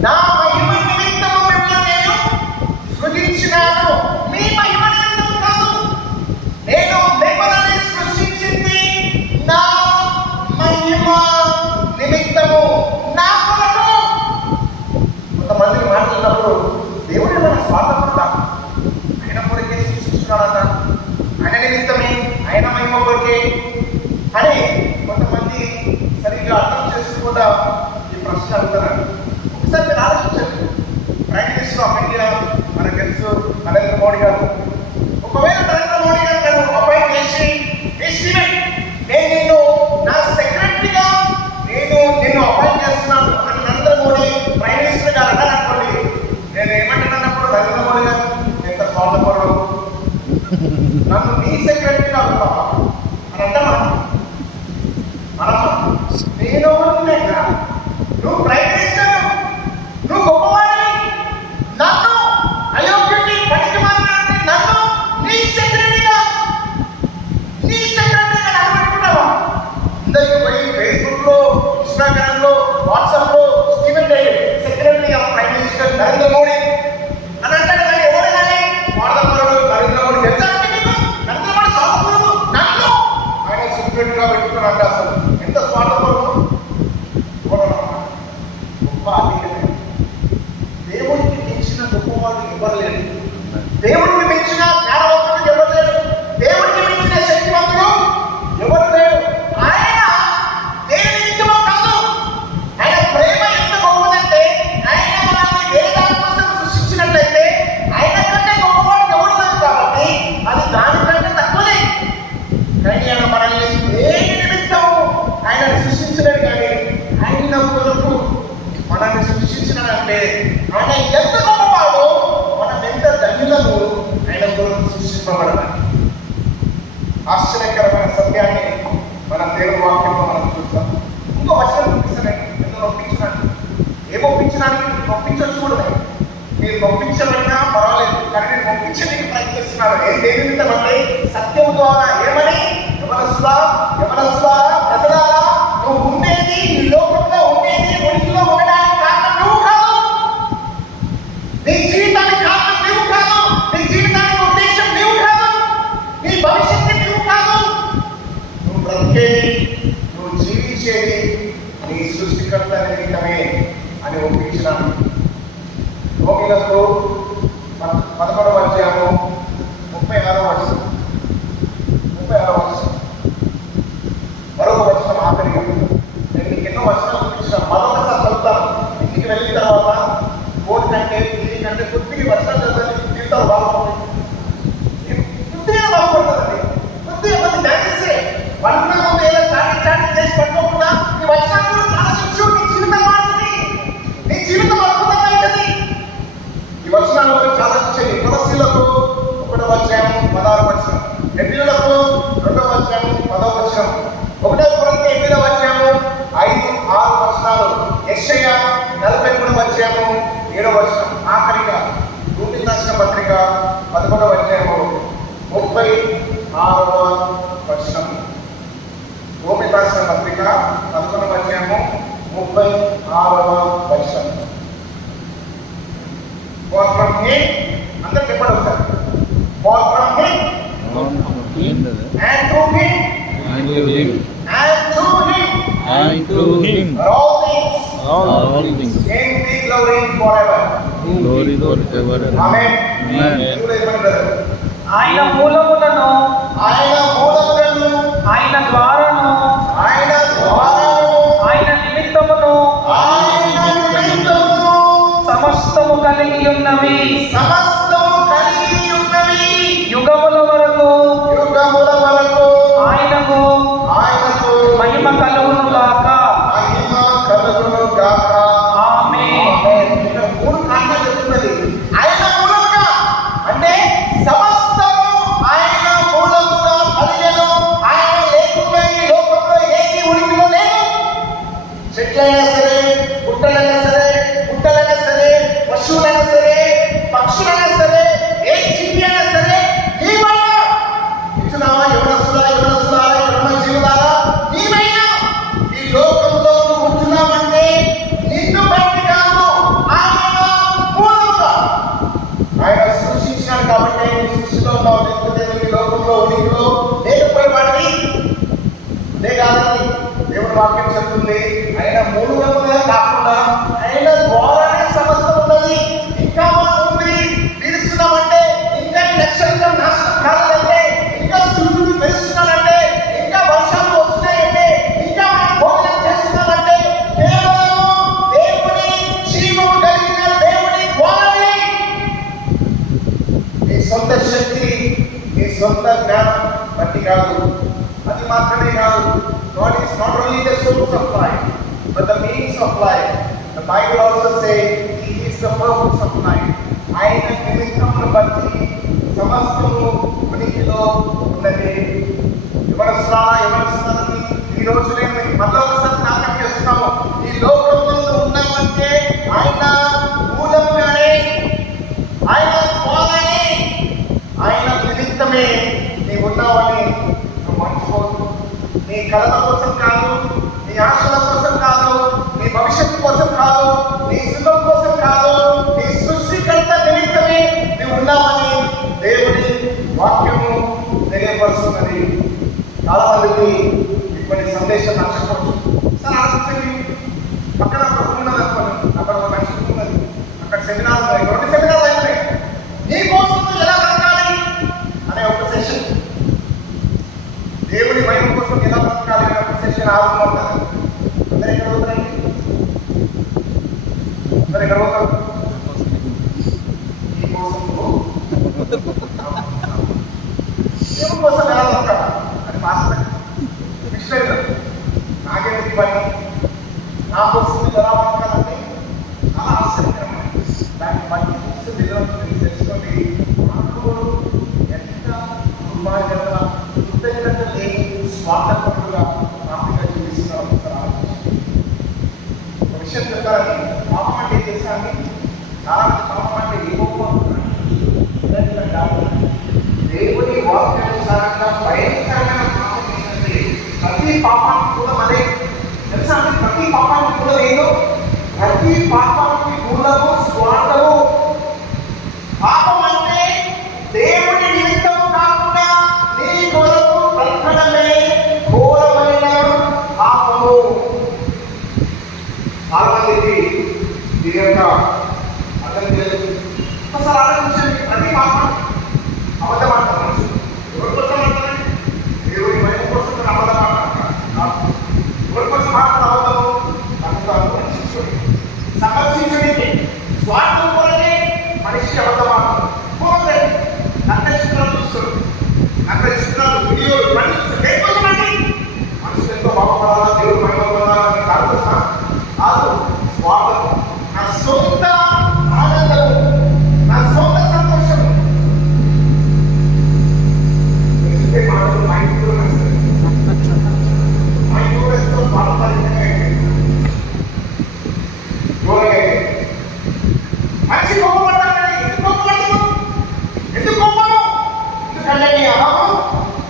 నా మహిమ నిమిత్తము మిమ్మల్ని నేను సృజించినాను. మీ మహిమ నిమిత్తం కాదు, నేను మిమ్మల్ని సృష్టించింది నా మహిమ నిమిత్తము, నా కొరకు. కొంతమంది మాట్లాడినప్పుడు దేవుడు ఏమైనా స్వార్థపడతా? ఆయన కొరకే సృష్టిస్తున్నాడట, ఆయన నిమిత్తమే, ఆయన మహిమ కొరకే అని కొంతమంది సరిగ్గా అర్థం చేసుకోకుండా ఈ ప్రశ్న అడుగుతున్నారు. ఒకసారి మీరు ఆలోచించండి. ప్రైమ్ మినిస్టర్ ఆఫ్ ఇండియా మనకు తెలుసు నరేంద్ర మోడీ గారు. ఒకవేళ నరేంద్ర మోడీ గారు నన్ను అపాయింట్ చేసి, నేను నిన్ను నా సెక్రటరీగా నిన్ను అపాయింట్ చేస్తున్నాను అని నరేంద్ర మోడీ ప్రైమ్ మినిస్టర్ గారు అన్నారు అనుకోండి, నేను ఏమంటున్నప్పుడు నరేంద్ర మోడీ గారు ఎంత స్వార్థపడు, నన్ను నీ సెక్రటరీగా ఉంటావా అని అంటామా? నేను నువ్వు ప్రైమ్ మినిస్టర్, నువ్వు గొప్పవాడిని, నన్ను అయోగ్యుడిని, పనికి మాట్లాడి నన్ను నీ సెక్రటరీగా అనుకుంటున్నావా? అందరికి పోయి ఫేస్బుక్ లో, ఇన్స్టాగ్రామ్ లో, వాట్సాప్ లో Steven secretary of prime minister Narendra Modi అని అంటాడు. కానీ ఎవరు కానీ వాడదమ్మడు నరేంద్ర మోడీ తెలుసా? నరేంద్ర మోడీ స్వార్థపరుడు, నన్ను ఆయన సెక్రటరీగా పెట్టుకున్నాడు. అసలు ఎంత స్వార్థపరుడు! గొప్ప అధికారి. దేవుడికి మించిన గొప్పవాడు ఎవరు లేరు. దేవుడికి మించిన జ్ఞానవంతుడు ఎవరు లేరు. దేవుడికి మించిన శక్తివంతుడు ఎవరు లేరు. ఆయన దేని నిమిత్తమో కాదు, ఆయన ప్రేమ ఆయన ఎంత గొప్పవాడో మనం ఎంత ధన్యులము ఆయన కొరకు సృష్టింపబడడానికి. ఆశ్చర్యకరమైన సత్యాన్ని మన దేవుని వాక్యంలో మనం చూస్తాం. ఇంకో వచనం చూపిస్తానండి, ఎందుకు నొప్పించడానికి. ఏ నొప్పించడానికి నొప్పించవచ్చు కూడా మీరు నొప్పించబడినా పర్వాలేదు, కానీ నేను నొప్పించడానికి ప్రయత్నిస్తున్నాను. ఏం దేని నిమిత్తమంటే సత్యం ద్వారా. ఏమని? యవనస్తులా ప్రజలారా, నువ్వు ఉండేది ఈ లోకంలో ఉండేది ఉనికిలో ఉండడానికి కారణం నువ్వు కాదు. నీ జీవితానికి కారణం నువ్వు కాదు. నీ జీవితానికి ఉద్దేశం నువ్వు కాదు. నీ భవిష్యత్తు నువ్వు కాదు. నువ్వు బ్రతికేది, నువ్వు జీవించేది నీ సృష్టికర్త నిమిత్తమే అని ఒప్పించినాను. రోమిలకు 11వ అధ్యాయము 36వ వచనం మరొక వచనం ఆఖరిగా. నేను నీకు ఎన్నో వచనాలు చూపించిన మరొకసారి చదువుతాను. ఇంటికి వెళ్ళిన తర్వాత కోటి కంటే దీనికంటే కొద్దిగా వచనాలు చదవండి, జీవితాలు బాగుంటుంది, కొద్దిగా బాగుపడుతుందండి. కొద్దిగా మంది ధ్యానిస్తే వంట ముందు ఏదో చాటి చేసి పట్టుకోకుండా ఈ వచనాలు చాలా శిక్ష నీ జీవితం మారుతుంది, నీ జీవితం అద్భుతమైనది. ఈ వచనాలు చాలా ఇచ్చేది. కొలస్సీలకు 1వ అధ్యాయం 16వ వచనం, ఎఫెసీయులకు 2వ అధ్యాయం 10వ వచనం, 1వ కొరింథీ 8వ అధ్యాయం 5-6 వచనాలు, యెషయా 43వ అధ్యాయం 7వ వచనం, ఆఖరిగా రూబీ రాసిన పత్రిక 11వ అధ్యాయం 36వ వచనం. రూబీ రాసిన పత్రిక 11వ అధ్యాయం 36వ వచనం. For from him, అందరూ చెప్పండి ఒకసారి. For from him and through him and to him are all things. Him be glory forever. Glory forever. Amen. ఆయన మూలములను, ఆయన ఆయన ద్వారాను, ఆయన నిమిత్తమును సమస్తము కలిగి ఉన్నవి, యుగముల వరకు ఆయనకు మహిమ కలుగును గాక. ఆమేన్. ఇక్కడ 3 కారణాలు చెప్తున్నది. ఆయన మూలముగా అంటే సమస్తము ఆయన మూలముగా కలిగెను. ఆయన లేకుండా ఈ లోకంలో ఏది ఉనికిలో లేదు. చెట్లైనా సరే, పుట్టలైనా సరే, పశువులైనా సరే, పక్షులైనా సరే, ఏ జీవి అయినా సరే, నీవైనా ఇచ్చున్నావా? యవన జీవులారా, నీవైనా ఈ లోకంలో నువ్వు ఉంటున్నావంటే నిన్ను బట్టి కాదు, ఆయన మూలముగా ఆయన సృష్టించినాడు కాబట్టి నువ్వు సృష్టిలో ఉన్నావు. లేకపోతే నువ్వు ఈ లోకంలో ఉనికిలో లేకపోయేవాడివి లేదని దేవుని వాక్యం చెప్తుంది. ఆయన మూలముగా కాకుండా ఆయన ద్వారానే సమస్తం ఉన్నది. ఇంకా మనం ఊపిరి పీలుస్తున్నామంటే, ఇంకా ఈ నక్షత్రం నాశనం కాదంటే, ఇంకా సూర్యుడు మెరుస్తున్నాడంటే, ఇంకా వర్షాలు వస్తున్నాయంటే, ఇంకా మనం భోజనం చేస్తున్నామంటే కేవలం దేవుని జీవము కలిగిన దేవుని ద్వారానే. నీ సొంత శక్తి, నీ సొంత జ్ఞానం బట్టి కాదు. అది మాత్రమే కాదు. God is not only the source of life, but the means of life. The Bible also says He is the purpose of life. ఆయన నిమిత్తమును బట్టి సమస్తము ఉనికిలో ఉన్నది. యవనస్తులని ఈ రోజు నేను మళ్ళీ ఒకసారి జ్ఞాపకం చేస్తున్నాము. ఈ లోకంలో ఉన్నామంటే ఆయన మూలంగానే, ఆయన ద్వారానే, ఆయన నిమిత్తమే నీవు ఉన్నావని నువ్వు మర్చిపోదు. నీ కళల కోసం కాదు, నీ ఆశల కోసం కాదు, నీ భవిష్యత్తు కోసం కాదు, నీ సుఖం కోసం కాదు, నీ సృష్టికర్త నిమిత్తమే నువ్వు ఉన్నావని దేవుడి వాక్యము తెలియపరుస్తున్నది. చాలా మందికి ఇటువంటి సందేశం నచ్చకపోవచ్చు. సార్ ఆలోచించండి, పక్కన ఒక రూమ్ ఉన్నది అనుకోండి, అక్కడ ఒక మంచి రూమ్ ఉన్నది, అక్కడ సెమినార్ ఉన్నాయి, 2 సెమినార్లు అయినాయి. నీ కోసం ఎలా బ్రతకాలి అనే ఒక సెషన్, దేవుడి మహిమ కోసం ఎలా బ్రతకాలి అనే ఒక సెషన్ ఆరంభం ఉంటుంది. అందరూ ఎక్కడ పోతారండి? అందరూ ఎక్కడ పోతారు? ఈ కోసం దేవుడి కోసం ఎలా బ్రతకాలి అని మాస్టర్ మిషనరీలు నాకేమిటి ఇవన్నీ, నా కోసం ఎలా బ్రతకాలంటే చాలా ఆశ్చర్యకరమైన స్వార్థపరులుగా పాపిగా జీవిస్తున్నారు. ఒకసారి ఆలోచించండి. ఒక విషయం చెప్తారని, పాపం అంటే తెలుసా అండి? చాలా మంది పాపం అంటే ఏమో దేవుని వాక్యానుసారంగా భయంకరమైన పాపం ఏంటంటే ప్రతి పాపానికి కూడా అదే తెలుసా అండి? ప్రతి పాపానికి కూడా ఏదో, ప్రతి పాపానికి మూలము స్వార్థము. పాపం అంటే దేవుని నిమిత్తం కాకుండా నీ కొరకు బ్రతకడమే ఘోరమైన పాపము. చాలా మందికి దీని యొక్క అర్థం లేదు. ఒకసారి ఆలోచించండి. ప్రతి పాపం అబద్ధం అంటారు మనుషులు. ఎవరి కోసం అంటారండి? దేవుని మహిమ కోసం అబద్ధం అంటారు. ఎవరి కోసం మాట్లాడు అబద్ధము? సంరక్షించడానికి స్వార్థం కొరకే మనిషి అబద్ధం ఆడుతాడు. అక్కడ చిత్రాలు చూస్తాడు, అక్కడ చిత్రాలు వీడియోలు ఇవన్నీ చూస్తాడు. దేనికోసమండి? మనుషులు ఎంతో బాగుపడాలా, దేవుడు మహిమ పొందాలని కాదు. కాదు, స్వార్థం. నా సొంత ఆనందము, నా సొంత సంతోషము. మాటలు మా ఇంట్లో మా ఇంట్లో ఎంతో స్వార్థపరంగా మనిషి కోపపడతాడని. ఎందుకు కోపపడతాడు? ఎందుకు కోపము? ఎందుకంటే నీ అహము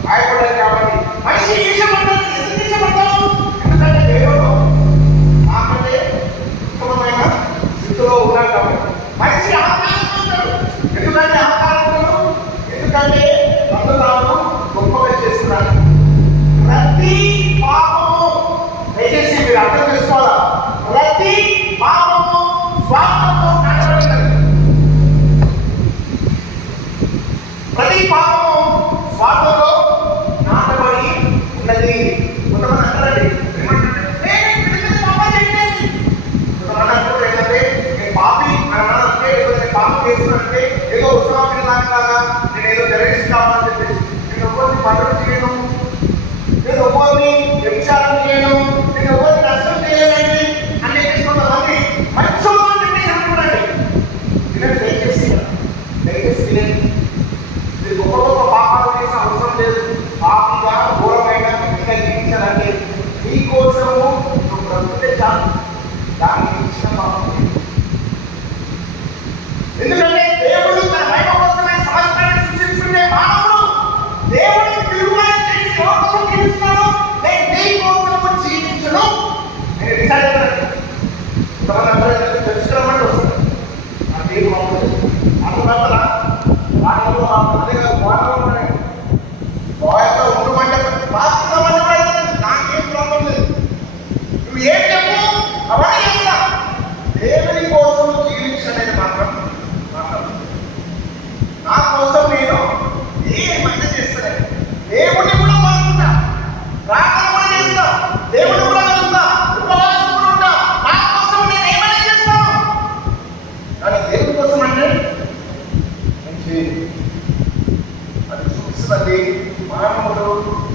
గాయపడ్డది కాబట్టి. మనిషి ఈర్ష్యపడతాడు. ఎందుకు ఈర్ష్యపడతాడు? ఎందుకంటే దేవుడు నాకంటే ఉత్తమమైన స్థితిలో ఉన్నాడు కాబట్టి. మనిషి అహంకారం, ఎందుకంటే అహంకారం, ఎందుకంటే నన్ను తాను గొప్పగా చేస్తున్నాడు. ప్రతి పాపము, దయచేసి మీరు అర్థం చేసుకోవాలా, ప్రతి పాపము స్వార్థము నాటబడినది. ప్రతి పాపము స్వార్థంలో నాటబడి ఉన్నది. కొంతమంది అంటారండి, ఏమంటారంటే పాపం చేయండి. కొంతమంది అంటారు ఏంటంటే, నేను పాపి అంటే నేను పాపం చేస్తున్నానంటే ఏదో ఉత్సవం లాగా నేను ఏదో నెరవేర్చి కావాలని చెప్పేసి నేను ఎవరిని మద్దతు చేయను, నేను ఎవరిని వ్యభిచారం చేయను, నేను ఎవరిని నష్టం చేయలేదండి అని చెప్పేసి కొంతమంది మంచోళ్ళు అని చెప్పేసి అనుకున్నాండి. వినండి, దయచేసి వినండి. మీరు గొప్ప గొప్ప పాపాలు చేసిన అవసరం లేదు. పాపిగా ఘోరమైన వ్యక్తిగా జీవించాలంటే నీకోసము నువ్వు బ్రతుకుతే చాలు. దానికి ఇచ్చిన పాపం లేదు. ఎందుకంటే దేవుడు తన మహిమ కోసమే సమస్తాన్ని సృష్టించుకునే మానవుడు దేవుడిని తిరుగుబాటు చేసి ఎవరి కోసం జీవిస్తున్నాడు? నేను నీ కోసము జీవించను. నేను డిసైడ్ అవుతాను. కొంతమంది అందరూ తెలుసుకోవడం వస్తుంది. ఆ దేవుడు అందువల్ల వాటిలో అదే వాటర్ ఉన్నాడు. బాయ్తో ఉండమంటే రాస్తున్నామంటే నాకేం ప్రాబ్లం లేదు. నువ్వు ఏం చెప్పు అవన్నీ చేస్తా. దేవుని కోసం జీవించలేదు మాత్రం నా కోసం నేను ఏమైనా చేస్తాను. దేవుడిని కూడా కోరుకుంటా, ప్రార్థన కూడా చేస్తా, దేవుడిని కూడా కలుగుతా, ఉపవాసం కూడా ఉంటా. నా కోసం నేను ఏమైనా చేస్తాను. కానీ దేవుడి కోసం అంటే అది చూపిస్తున్నది మానవుడు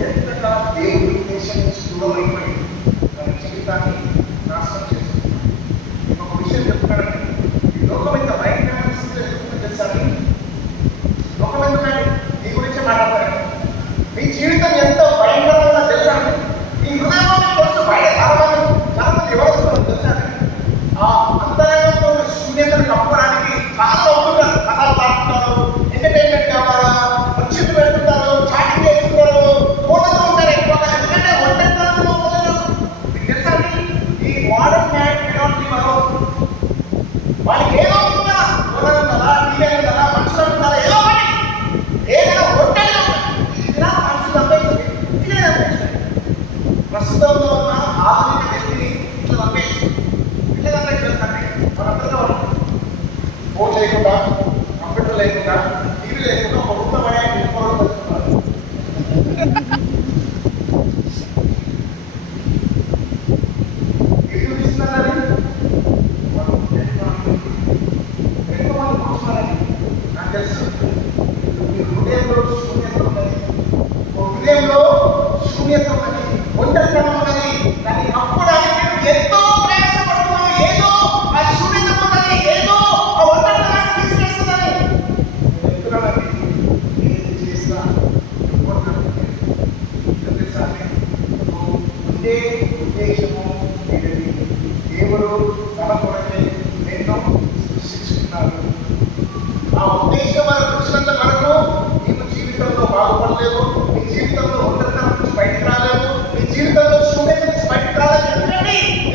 ఎంతగా దేవుడి దేశం నుంచి దూరమైపోయి తన జీవితాన్ని నాశనం చేస్తుంది. ఒక విషయం చెప్తానండి, ఈ లోకం ఇంత భయంకరమైన స్థితిలో ఎదుగుతుందో తెలుసా? లోకం ఎందుకండి నీ గురించి మాట్లాడతారండి. మీ జీవితం ఎంత భయంకరంగా తెలుసా? మీ హృదయంలో మీకు తెలుసు. బయట చాలా మంది ఎవరు వస్తున్నారు తెలుసా? ఆ అంతరంగంలో శూన్యతను కప్పడానికి చాలా ఉంటున్నారు. కథలు తాకుతారు, ఎంటర్టైన్మెంట్ కావాలా, వచ్చింది పెడుతుంటారు, చాటింగ్ చేస్తున్నారు, ఫోటోలు ఉంటారు ఎక్కువగా. ఎందుకంటే ఒంటరితనంలో మొదలు మీకు తెలుసా? ఈ modern man cannot live alone. వాడికి ఏదో ఉందా, ఫోటోలు ఉందా, టీవీ ఉందా, మనుషులు ఉంటారా, ఏదో పని ఏదైనా ఒంటరిగా ఇలా మనుషులు చంపేస్తుంది. ఇదే చంపేస్తుంది. ప్రస్తుతంలో ఉన్న ఆధునిక వ్యక్తిని ఇట్లా చంపేస్తుంది. ఇట్లా చంపేస్తుంది. మనందరితో ఫోన్ లేకుండా, కంప్యూటర్ లేకుండా, టీవీ లేకుండా ఒక ఉత్తమమైన నిర్మాణం వస్తున్నారు. ఏం చూపిస్తున్నారని ఎంతమంది కూర్చున్నారని నాకు తెలుసు. మీ హృదయంలో శూన్యత ఉన్నది, హృదయంలో శూన్యత ఉన్నది, ఒంటరితనం ఉన్నది. దాన్ని కప్పడానికి ఎంతో ప్రయాసపడుతున్నావు. ఏదో ఆ శూన్యత ఉన్నది, ఏదో ఆ ఒంటరితనాన్ని తీసుకెళ్తుందని చెప్తున్నానండి. ఏది చేసినా తెలుసా? ఇదే ఉద్దేశము ఇదే. దేవుడు తన కొరకే ఎన్నో సృష్టించుకున్నాడు. ఆ ఉద్దేశం మనకు వచ్చినంత వరకు నీవు జీవితంలో బాగుపడలేవు, నీ జీవితంలో ఒంటరితనం నుంచి బయటకు రాలేవు, నీ జీవితంలో శూన్యత నుంచి బయటకు రాలేవు.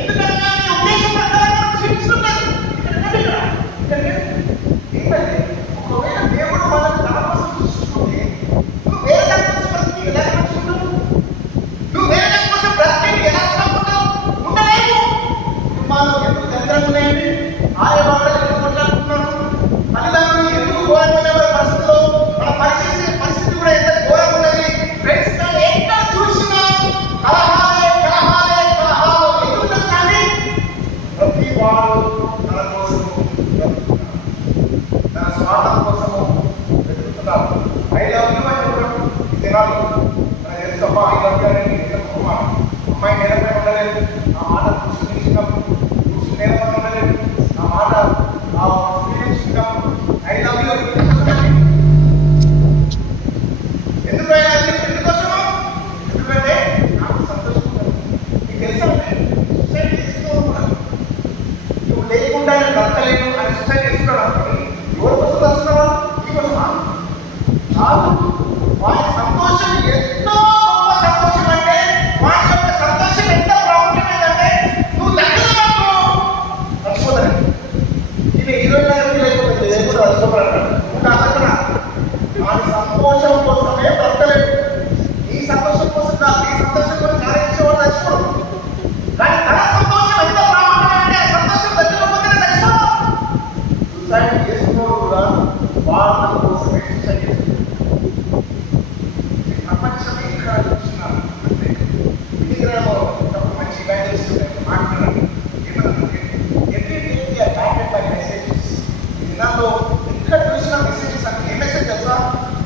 ఎందుకంటే నీ ఉద్దేశం ప్రకారం మనం జీవించలేదు. ఏంటంటే ఒకవేళ దేవుడు మనల్ని తన కోసం సృష్టించుకుంటే నువ్వు వేరే దాని కోసం బ్రతికి ఎలా నడుచుకుంటావు? నువ్వు వేరే దాని కోసం బ్రతికి ఎలా సాగుతావు? ఉండలేవు. కుటుంబాలు ఎందుకు దరిద్రంగా ఉన్నాయండి? ఆయ వాళ్ళు ఎందుకు కొట్లాడుతున్నారు? తల్లిదండ్రులు ఎందుకు ఘోరమైన పరిస్థితుల్లో మన పరిస్థితి కూడా ఎంత ఘోరంగా ఉన్నది. ఫ్రెండ్స్ ఎక్కడ చూసినా కలహాలే కలహాలే కలహాలు. ఎందుకు తెలుసా అండి? ప్రతి వాడు తన కోసం బ్రతుకుతున్నారు, తన స్వార్థం కోసము వెతుకుతున్నారు. ఐ లవ్ యూ అని చెప్పడం తినాలి. నాకు తెలుసు అమ్మా ఐ లవ్ యూ అనేది అమ్మాయి నేలపై ఉండలేదు, ఆ మాట కూర్చుని నేలపై ఉండలేదు, ఆ మాట ఆ ఫీలింగ్స్ ఐ లవ్ యూ. ఎందుకైనా ఎందుకోసము? ఎందుకంటే నాకు సంతోషం. నీకు తెలుసా సొసైటీ చేస్తూ నువ్వు లేకుండా నేను బ్రతకలేను అని సొసైటీ చేస్తున్నాడు అనుకోండి. ఎవరి కోసం వస్తున్నావా? నీకోసమా? కాదు. వారి సంతోషం ఎంతో గొప్ప సంతోషం. అంటే వారి యొక్క సంతోషం ఎంత ప్రాముఖ్యమైందంటే నువ్వు దగ్గర మర్చిపోతాను. ఇది 20 లేకపోతే లేకుండా మర్చిపోతాడు. ఇంకా అసలు వారి సంతోషం కోసమే బ్రతకలేదు. నీ సంతోషం కోసం కాదు, నీ సంతోషం కోసం కార్యించేవాడు నచ్చిపోడు. కానీ తన సంతోషం ఎంత ప్రాముఖ్యమంటే ఆ సంతోషం దగ్గరపోతే నచ్చిపోడు. సొసైటీ చేస్తున్నవాడు కూడా వాళ్ళ కోసమే సొసైటీ చేస్తున్నారు. ప్రపంచమే ఇక్కడ చూస్తున్నారు. అంటే వినిగ్రహంలో ఒక మంచి బ్యాటరీస్ మాట్లాడారు. ఏమన్నారంటే every day we are battered by messages. ఇన్నాళ్ళు ఎక్కడ చూసినా మెసేజెస్ అంటే ఏ మెసేజ్ తెలుసా?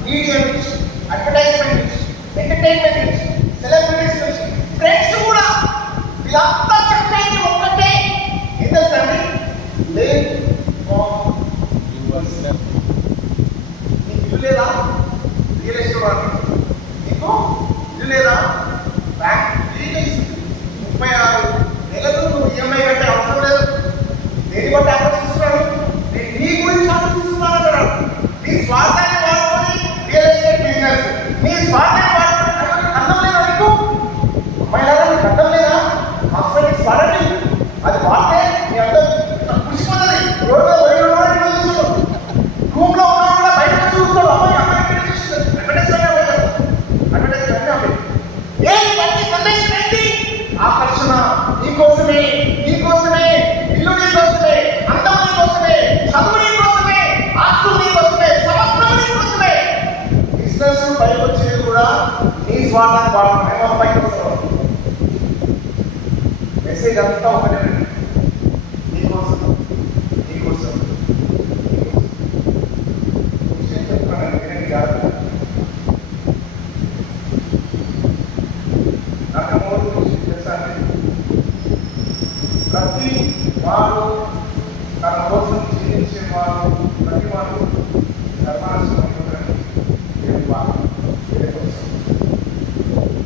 మీడియా నుంచి, అడ్వర్టైజ్మెంట్ నుంచి, ఎంటర్టైన్మెంట్ నుంచి, సెలబ్రిటీస్ నుంచి, ఫ్రెండ్స్ కూడా వీళ్ళంతా చెప్పేది ఒక్కటే. ఏం తెలుసా అండి? Live for yourself. నీకు ఇల్లు లేదా? రియల్ ఎస్టేట్ వాడు నీకు ఇల్లు లేదా? బ్యాంక్ లీజ్ 36 నెలలు నువ్వు ఈఎంఐ కట్టే అవసరం లేదు. దేని బట్టి ఆలోచిస్తున్నాడు? నేను నీ గురించి ఆలోచిస్తున్నాను అంటాడు. నీ స్వార్థాన్ని వాడుకొని రియల్ ఎస్టేట్ బిజినెస్, నీ స్వార్థాన్ని వాడుకొని అర్థం లేదా నీకు? అమ్మాయిలాగా నీకు అర్థం లేదా? హాస్పిటల్కి వాడండి, అది వాడితే నీ అర్థం పుచ్చిపోతుంది. రోడ్లో చూస్తాడు, రూమ్ లో ఉన్నా కూడా బయటకు చూస్తాడు. అమ్మాయి సందేశం ఏంటి? ఆకర్షణ నీకోసమే, నీకోసమే, ఇల్లు నీకోసమే, అందం నీకోసమే, చదువు నీకోసమే, ఆస్తులు నీకోసమే, సమస్తం నీకోసమే. బిజినెస్ పైకి వచ్చేది కూడా నీ స్వార్థాన్ని వాడుతున్నాయి. పైకి వస్తారు. మెసేజ్ అంతా ఒకటే, నీకోసం నీకోసం విషయం చెప్తున్నాను. వినండి కాదు, ప్రతి వాడు తన కోసం జీవించే వాడు, ప్రతి వాడు ధర్మాసనం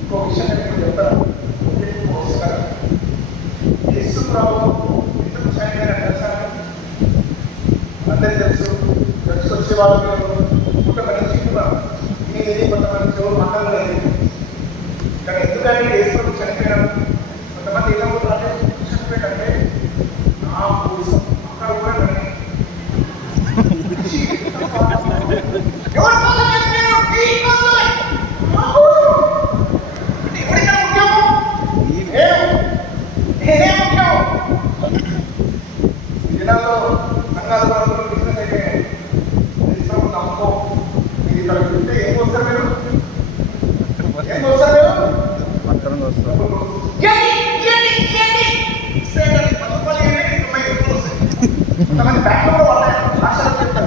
ఇంకో విషయం నేను చెప్తాను. యేసు ప్రభు ఎందుకు చనిపోయిన తెలుసా? అందరికీ తెలుసు. చర్చకు వచ్చే వాళ్ళు కొంతమంది చెప్తున్నారు, ఇది కొంతమంది చెవులు మాత్రం లేదు. ఇక్కడ ఎందుకంటే యేసు ప్రభు చనిపోయినాడు. కొంతమంది ఏమవుతారంటే చనిపోయాడంటే నా కోసం అక్కడ కూడా ఎవరి కోసం చనిపోయాడు? నీ కోసమే, నా కోసం. ఎవరికైనా ముఖ్యము? నేనే ముఖ్యము. ఈ దినాల్లో సంఘాలు బిజినెస్ అయిపోయాయి. యేసు నమ్మకం. మీరు ఇక్కడ చూస్తే ఏం వస్తారు? మీరు ఏం వస్తారు? కొంతమంది బ్యాంకులో కూడా వాళ్ళ భాషలు చెప్తారు.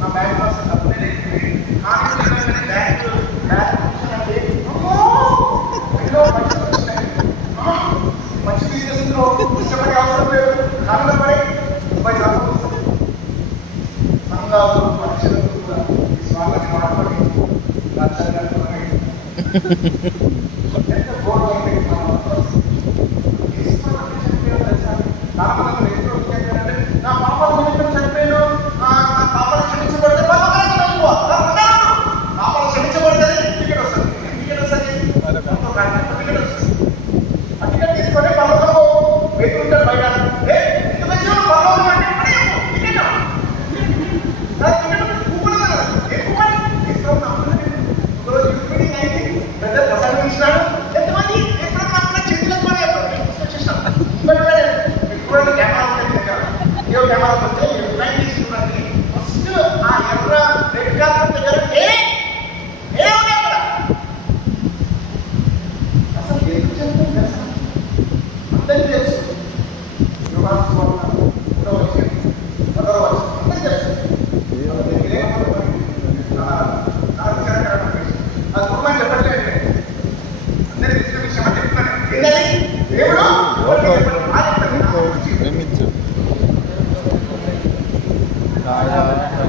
నా బ్యాంక్ కోసం డబ్బులే లేదు, బ్యాంకు మంచి బిజినెస్లో ఇష్టపడే అవసరం లేదు. కారణం పడే 30 శాతం వస్తుంది. సంఘాలు మనుషులకు కూడా ఈ స్వార్థాన్ని మాట్లాడి లక్షలు ఎంత గోడ నా పాప నిమిత్తం చనిపోయాను, నా పాపను క్షమించబడితే పాపాలు క్షమించబడితే టికెట్ వస్తుంది. టికెట్ వస్తుంది టికెట్ తీసుకొని పర్వతంలో పెట్టుకుంటారు బయట. ఎందుకు వచ్చావు పర్వతం అంటే టికెట్ ప్రసంగించినాడు. ఎంతమంది కెమెరా ఉంటుంది దగ్గర, ఏ కెమెరా ఉంటే ట్రైన్ తీసుకున్నది ఫస్ట్ ఆ ఎర్ర రెడ్ కార్పెట్ దగ్గర ఏ ఉన్నాయి అక్కడ అసలు ఎందుకు చెప్తుంది తెలుసా? అందరికీ తెలుసు.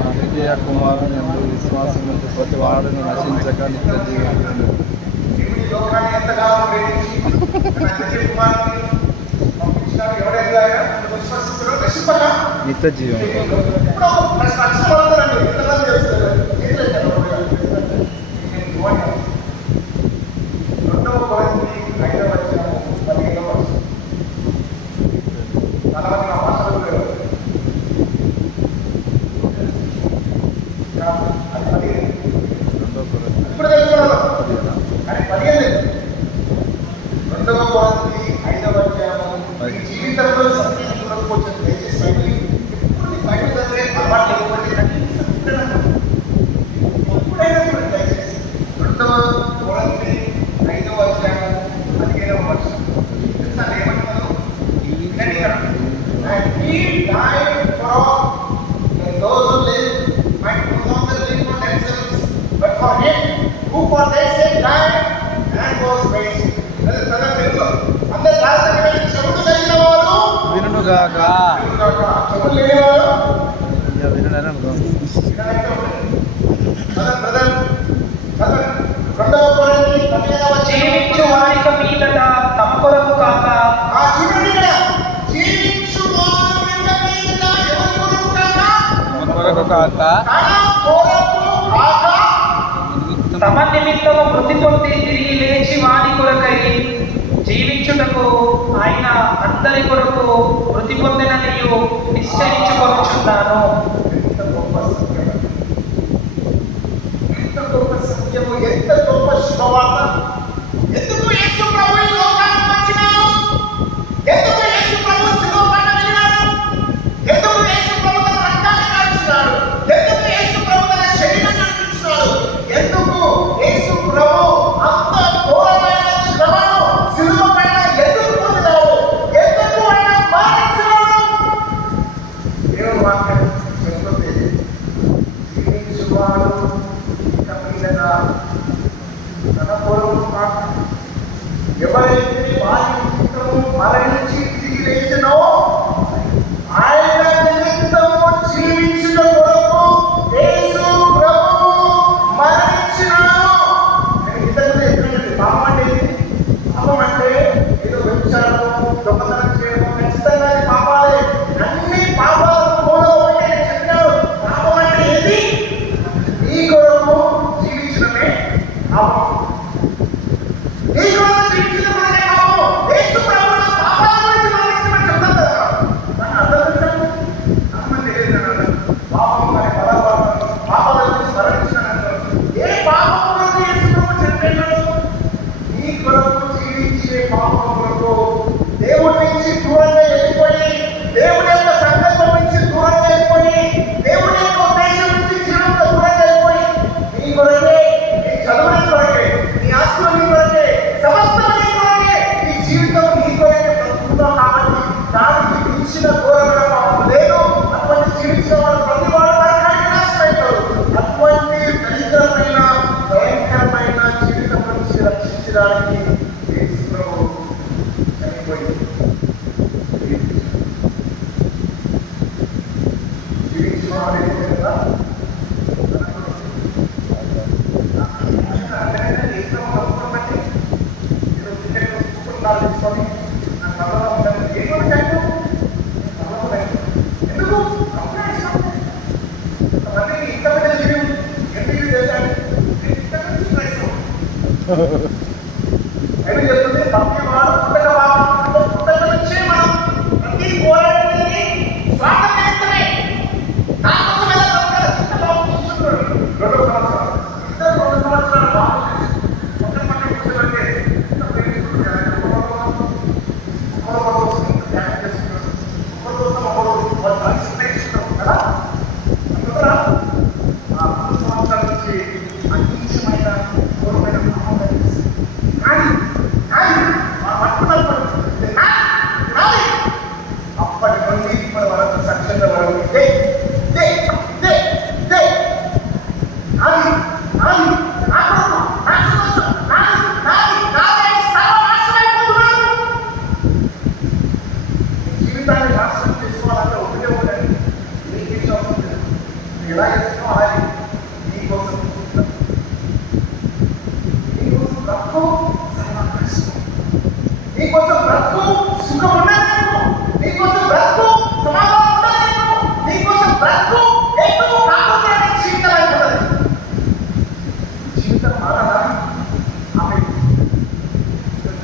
అనిత్య కుమారుని ఎందు విశ్వాసం ఉంచి ప్రతి వాడును నశించక నిత్య జీవం నిత్య జీవం ఇప్పుడు తెలుసుకున్నాను కానీ 15 రెండవ కొరింథీ 5వ అధ్యాయం మీ జీవితంలో సత్యం చూడకపోవచ్చు. దయచేసి బైబిల్ చదివే అలవాటు లేకపోతే ఎప్పుడైనా చూడండి దయచేసి. రెండవ కొరింథీ 5వ అధ్యాయం 15వ వచనం ఏమంటున్నాను? And he died for all, and those who live might no longer live for themselves, but for him who for their sake died and was raised. అందరు జాగ్రత్తగా చెవులు కలిగిన వారు వినుగాక చెవులు లేనివారు రెండవ కొరింథీ 15వ జీవించు వారిక మీదట తమ కొరకు కాక చూడండి ఇక్కడ జీవించు వారి మీదట ఎవరి కొరకు కాక మన కొరకు కాక తన కొరకు కాక తమ నిమిత్తము మృతి పొంది తిరిగి లేచి వాని కొరకై జీవించుటకు ఆయన అందరి కొరకు మృతి పొందిననియు నిశ్చయించుకొనుచున్నాను. ఎంత గొప్ప సత్యం, ఎంత గొప్ప సత్యము, ఎంత గొప్ప శుభవార్త. ఎందుకు యేసు ప్రభు ఈ లోకానికి వచ్చినాడు? ఎందుకు యేసు ప్రభు శిలువ పైన వెళ్ళినాడు? ఎందుకు యేసు ప్రభు తన రక్తాన్ని కార్చినాడు? ఎందుకు యేసు ప్రభు తన శరీరాన్ని అర్పించినాడు? ఎందుకు యేసు ప్రభు అంత ఘోరమైన శ్రమను శిలువ పైన ఎందుకు పొందినాడు? ఎందుకు ఆయన మరణించినాడు? దేవుని వాక్యం చెబుతుంది, జీవించువాడు ఇక మీదట తన కొరకు కాక ఎవరైతే వారి నిమిత్తము మరణించి తిరిగి లేచినో ఆయన నిమిత్తము జీవించుట కొరకు యేసు ప్రభువు మరణించినాడు. నేను ఇంతకు చెప్పినట్టు పాపం అంటే ఏంటి? పాపం అంటే ఏదో వ్యభిచారము, దొంగతనం చేయడము, ఖచ్చితంగా అది పాపాలే. అన్ని పాపాలకు మూలం ఒకటే నేను చెప్పినాను. పాపం అంటే ఏంటి? నీ కొరకు జీవించడమే పాపం. నీ కొరకు జీవించడం అనే పాపం. యేసు ప్రభువు నా పాపాల గురించి మరణించమని చెప్తాను కదా. దాన్ని అర్థం చేశాను. చాలామంది ఏదైనా పాపం అనే పదార్థం పాపాల గురించి మరణించానంటారు. ఏ పాపం కొరకు యేసు ప్రభు చనిపోయినాడు? నీ కొరకు జీవించే పాపం కొరకు దేవుడి నుంచి దూరంగా వెళ్ళిపోయి, దేవుడి యొక్క సంకల్పం నుంచి దూరంగా వెళ్ళిపోయి, దేవుడి యొక్క ఉద్దేశం నుంచి జీవితంలో దూరంగా వెళ్ళిపోయి, నీ కొరకే, నీ చదువుల కొరకే, నీ ఆస్తుల నీ కొరకే, సమస్తం నీ కొరకే, నీ జీవితం నీ కొరకే బ్రతుకుతున్నావు. కాబట్టి దానికి మించిన ఘోరమైన పాపం లేదు. అటువంటి జీవించిన వాడు ప్రతి వాడు నరకానికి నాశనమవుతాడు. అటువంటి దరిద్రమైన భయంకరమైన జీవితం నుంచి రక్షించడానికి యేసు ప్రభువు చనిపోయింది. జీవించిన వాడు ఏంటి కదా? యేసు ప్రభు అయితే చెప్తుంది పంపివాడు పుట్టక వాడు అంటే పుట్టక నుంచే మనం ప్రతి పోరాడేది స్వాతంత్రమే. దానికోసం ఎలా బ్రతకాలి? ఇంత బాబు చూస్తున్నాడు 2 సంవత్సరాలు ఇద్దరు 2 సంవత్సరాలు బాబు పక్కన పక్కన కూర్చోబెట్టే ఎంత ప్రేమిస్తున్నాడు. ఒకరు కోసం ఇంత త్యాగం చేస్తున్నాడు. ఒకరి కోసం ఒకరు వాళ్ళు కలిసి ప్రేమిస్తున్నాడు కదా. అందువల్ల ఆ 3 సంవత్సరాల నుంచి అత్యంతమైన ఘోరమైన పాపం కనిపిస్తుంది. కానీ అప్పటి నుండి ఇప్పటి వరకు సత్యంగా వరకు జీవితాన్ని నాశనం చేసుకోవాలంటే ఒకటే ఉండండి. నీకు ఇష్టం అవుతుంది ఎలా చేస్తున్నావు అలాగే నీకోసం బ్రతుకు నీకోసం బ్రతుకు సుఖం ఉండలేదు. నీకోసం బ్రతుకు సమాధానం ఉండలేదు. నీకోసం బ్రతుకు ఎక్కువ కాకుండా జీవితం అయిపోతుంది. జీవితం మారదా? ఆమె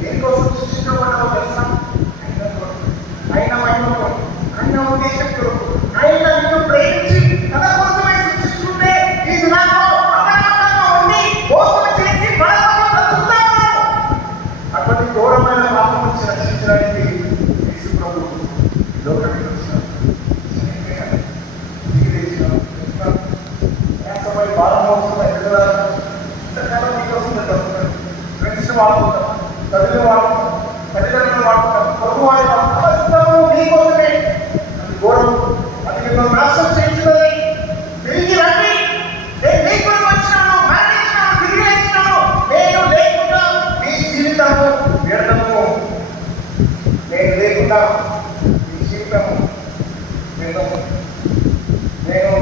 దేనికోసం సృష్టించబడ్డారో తెలుసా? ఆయన ఉద్దేశం కొరకు ఆయన నిన్ను ప్రేమించి తన కోసమే సృష్టించుకుంటే ఈ దినాల్లో అపనమ్మకంగా ఉండి మోసం చేసి మన కోసం బ్రతుకుతాము. అటువంటి ఘోరమైన పాపం నుంచి రక్షించడానికి యేసు ప్రభు లోకానికి వచ్చినారు. భారం వస్తుంది ఇంతకాలం మీకోసం బ్రతుకుతారు. ఫ్రెండ్స్ వాడుకుంటాం, చదివి వాడుకుంటాం, తల్లిదండ్రులు వాడుకుంటాం, పొరుగు వాడి వాడుకుంటాము మీకోసమే. అది ఘోరం. అది మిమ్మల్ని నాశనం చేయించున్నది. తిరిగి రండి, నేను మీ కొరకు వచ్చినాను, మరణించినాను, తిరిగి లేచినాను. నేను లేకుండా మీ జీవితము వ్యర్థము. నేను లేకుండా మీ జీవితము వ్యర్థము. నేను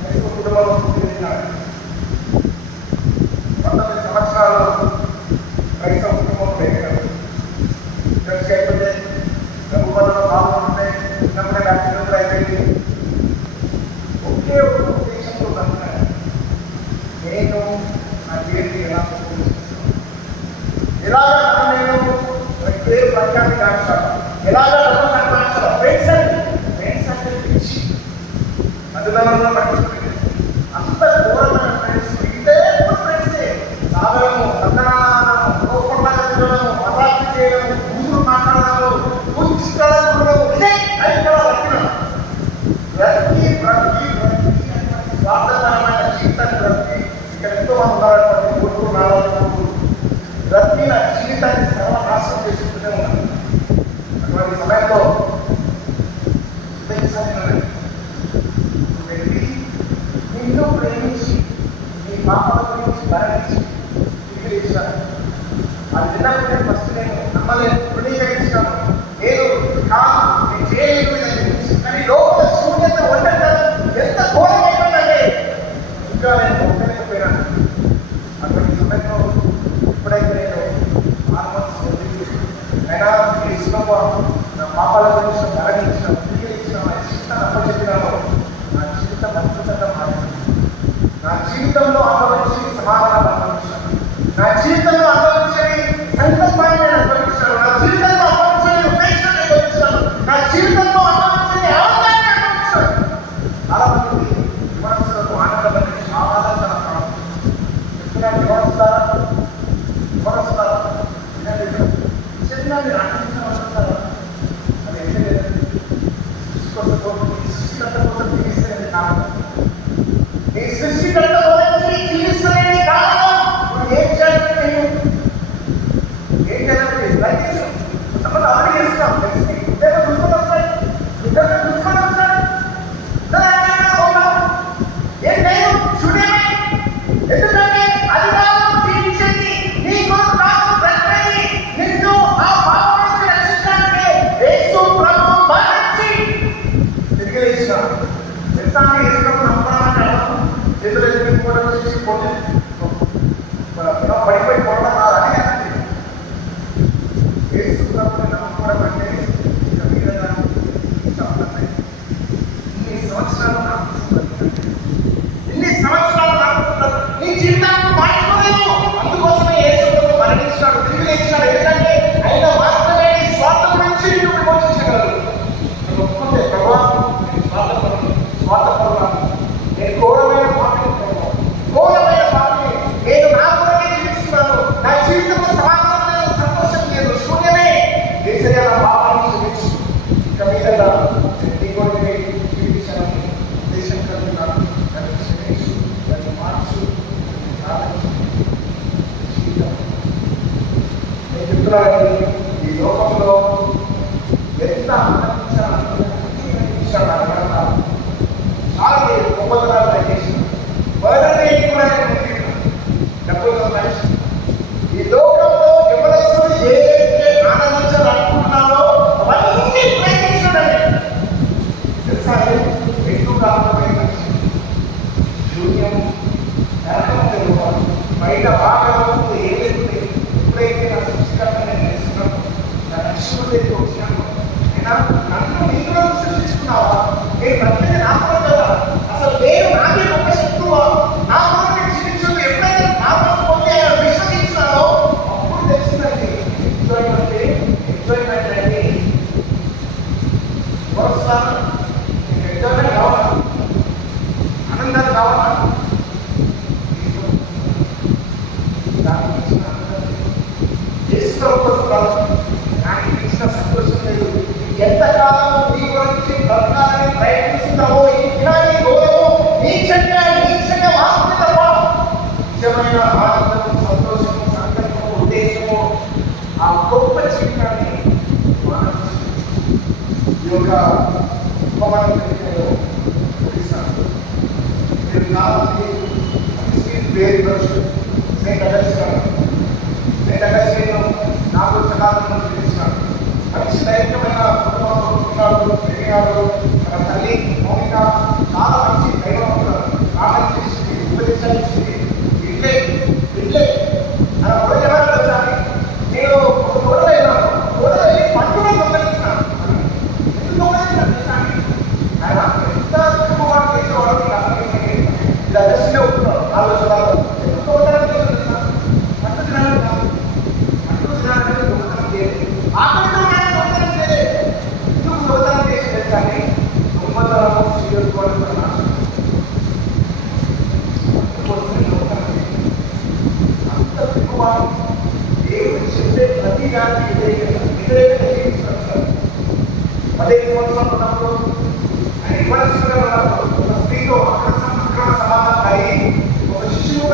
క్రైస్తవ కుటుంబంలో పుట్టినాను. 19 సంవత్సరాలు క్రైస్తవ కుటుంబంలో పెరిగినాను. చర్చ్ అయిపోతే ప్రభుత్వంలో పాల్గొంటే చిన్నప్పుడే నా చిన్నప్పుడు అయిపోయింది. ఒకే ఒక ఉద్దేశంతో బతున్నాను. నేను నా దేవుడిని ఎలా పూజిస్తాను, ఎలాగా నేను పేరు ప్రఖ్యాతి కాల్చాను, ఎలాగా డబ్బు సంపాదించాలి. ఫ్రెండ్స్ అంటే పిచ్చి అందులో పట్టించుకుంటే అంత ఘోరమైన ఫ్రెండ్స్. ఇదే ఫ్రెండ్సే తాగడము, తందనాడము, లోపంలాగా తిరగడము, మతాకి చేయడము, కూతురు మాట్లాడడము, కూర్చుకోవడము, ఇదే అయితే బ్రతికి స్వార్థకరమైన జీవితాన్ని బ్రతికి ఇక్కడ ఎంతో మంది ఉన్నారటువంటి కూతురు నాలుగు బ్రతికిన జీవితాన్ని సర్వనాశనం చేసుకుంటూనే ఉన్నారు. అటువంటి సమయంలో వెళ్ళి నిన్ను ప్రేమించి నీ పాపాల గురించి మరణించి తిరిగి ఇచ్చాను. అది విన్నప్పుడు నేను ఫస్ట్ నేను నమ్మలేదు, తృణీకరించాను. నేను కాదు, నేను చేయలేదు కానీ లోపల శూన్యత ఉండటం ఎంత ఘోరం అయిపోయిందంటే ఇంకా నేను ఉండలేకపోయినాను. అటువంటి సమయంలో ఎప్పుడైతే నేను ఆత్మహత్య అయినా ఇష్టంగా నా పాపాల గురించి మరణించిన, తిరిగి ఇచ్చిన, నా జీవితాన్ని అప్పచెప్పినాను. నా జీవితం అద్భుతంగా మారింది. నా జీవితంలో అనుభవించి సమాధానం అనుభవించాను. నా జీవితంలో అనుభవించే సంకల్పాన్ని నేను అనుభవించాను. నా జీవితంలో అనుభవించే ఉపేక్షను అనుభవించాను. నా జీవితంలో అనుభవించే ఆనందాన్ని అనుభవించాను. చాలా మంది విమర్శలకు ఆనందపడి చాలా చాలా ఎప్పుడైనా విమర్శిస్తారా శరీరాన్ని రక్షించిన వస్తారా? అది ఎంత లేదండి. సృష్టికర్త కోసం జీవిస్తేనే కారణం. ఈ సృష్టికర్త కోసం జీవిస్తేనే కారణం. ఇప్పుడు ఏం చేయాలంటే ఏం చేయాలంటే దయచేసి కొంతమంది అమలు చేస్తాం. ఇద్దరు చూసుకొని వస్తాయి, ఇద్దరు చూసుకొని వస్తాయి. ఏం లేదు చూడేమే. ఎందుకంటే అది కాదు జీవించేది, నీ కొరకు కాదు బ్రతికేది. నిన్ను ఆ పాపం నుంచి రక్షించడానికి యేసు ప్రభువు మరణించి తిరిగి లేచినాడు. తెలుసా? యేసు ప్రభు నమ్మడానికి చేతులు ఎత్తుకుని కూడా చూడాలండి ఈ లోకంలో ఎంత ఆనందించాలి చాలా గొప్పతనాలు దయచేసి డబ్బులు సంపాదించి ఈ లోకంలో ఎవరస్తులు ఏదైతే ఆనందించాలనుకుంటున్నారో అవన్నీ ప్రయత్నించడండి. తెలుసా ఎక్కువ కాకపోయిన శూన్యం బయట భాగంలో ఏదైతే ఎప్పుడైతే నా సృష్టికర్త నేను తెలుసుకున్నాను నా రక్షకుడైతే వచ్చినాను అయినా నన్ను నీలో సృష్టించుకున్నావా నేను ప్రతి నా కదా అసలు నేను నాకే ఒక శత్రువా నా కొరకు జీవించదు ఎప్పుడైతే నా కొరకు విశ్వసించినానో అప్పుడు తెలిసిందండి ఎంజాయ్మెంట్ అంటే వస్తాను ఎంజాయ్మెంట్ కావాలా ఆనందాలు కావాలా నాకు ఇచ్చిన సంతోషం లేదు. ఎంతకాలం నీ గురించి బ్రతకాలని ప్రయత్నిస్తున్నావో ఈ జ్ఞాని గౌరవం నీచంగా మాత్రమే తప్ప నిజమైన ఆనందం సంతోషము సంకల్పము ఉద్దేశము ఆ గొప్ప జీవితాన్ని ఈ యొక్క ఉపమానం మీరు నాలుగు వేరు పరిస్థితి సెయింట్ అగస్టిన్ నాకు సకాలంలో చూపించినాడు. మంచి దైవికమైన కుటుంబంలో పెరిగాడు. మన తల్లి మౌనిక చాలా మంచి దైవం ప్రార్థన చేసింది, ఉపదేశాలు ఇచ్చింది. ఇట్లే అలా ఎవరు వచ్చాను నేను ఒక గొడవ పండుగ దొంగలించినాను. ఎందుకు దొంగలించాను చేశాను ఆయన ఎంత కుటుంబాన్ని చేసేవాడు ఇది అగస్టినే ఉంటున్నాడు. ఆలోచనలు ఎందుకు దొంగతనం చేస్తున్నాను పండు దినాలు కాదు పండు దినాలు దొంగతనం చేయలేదు. ఆకలితో దొంగతనం చేయలేదు. ఎందుకు దొంగతనం చేసి కానీ దొంగతనము చేయకపోవడం అంత కుటుంబాన్ని దేవుడు చెప్పే ప్రతి దానికి వ్యతిరేకంగా జీవిస్తున్నారు. 15 సంవత్సరాలు ఉన్నప్పుడు ఆయన విమర్శగా ఉన్నప్పుడు ఒక స్త్రీతో అక్రమ సమాధానం అయి ఒక శిశువు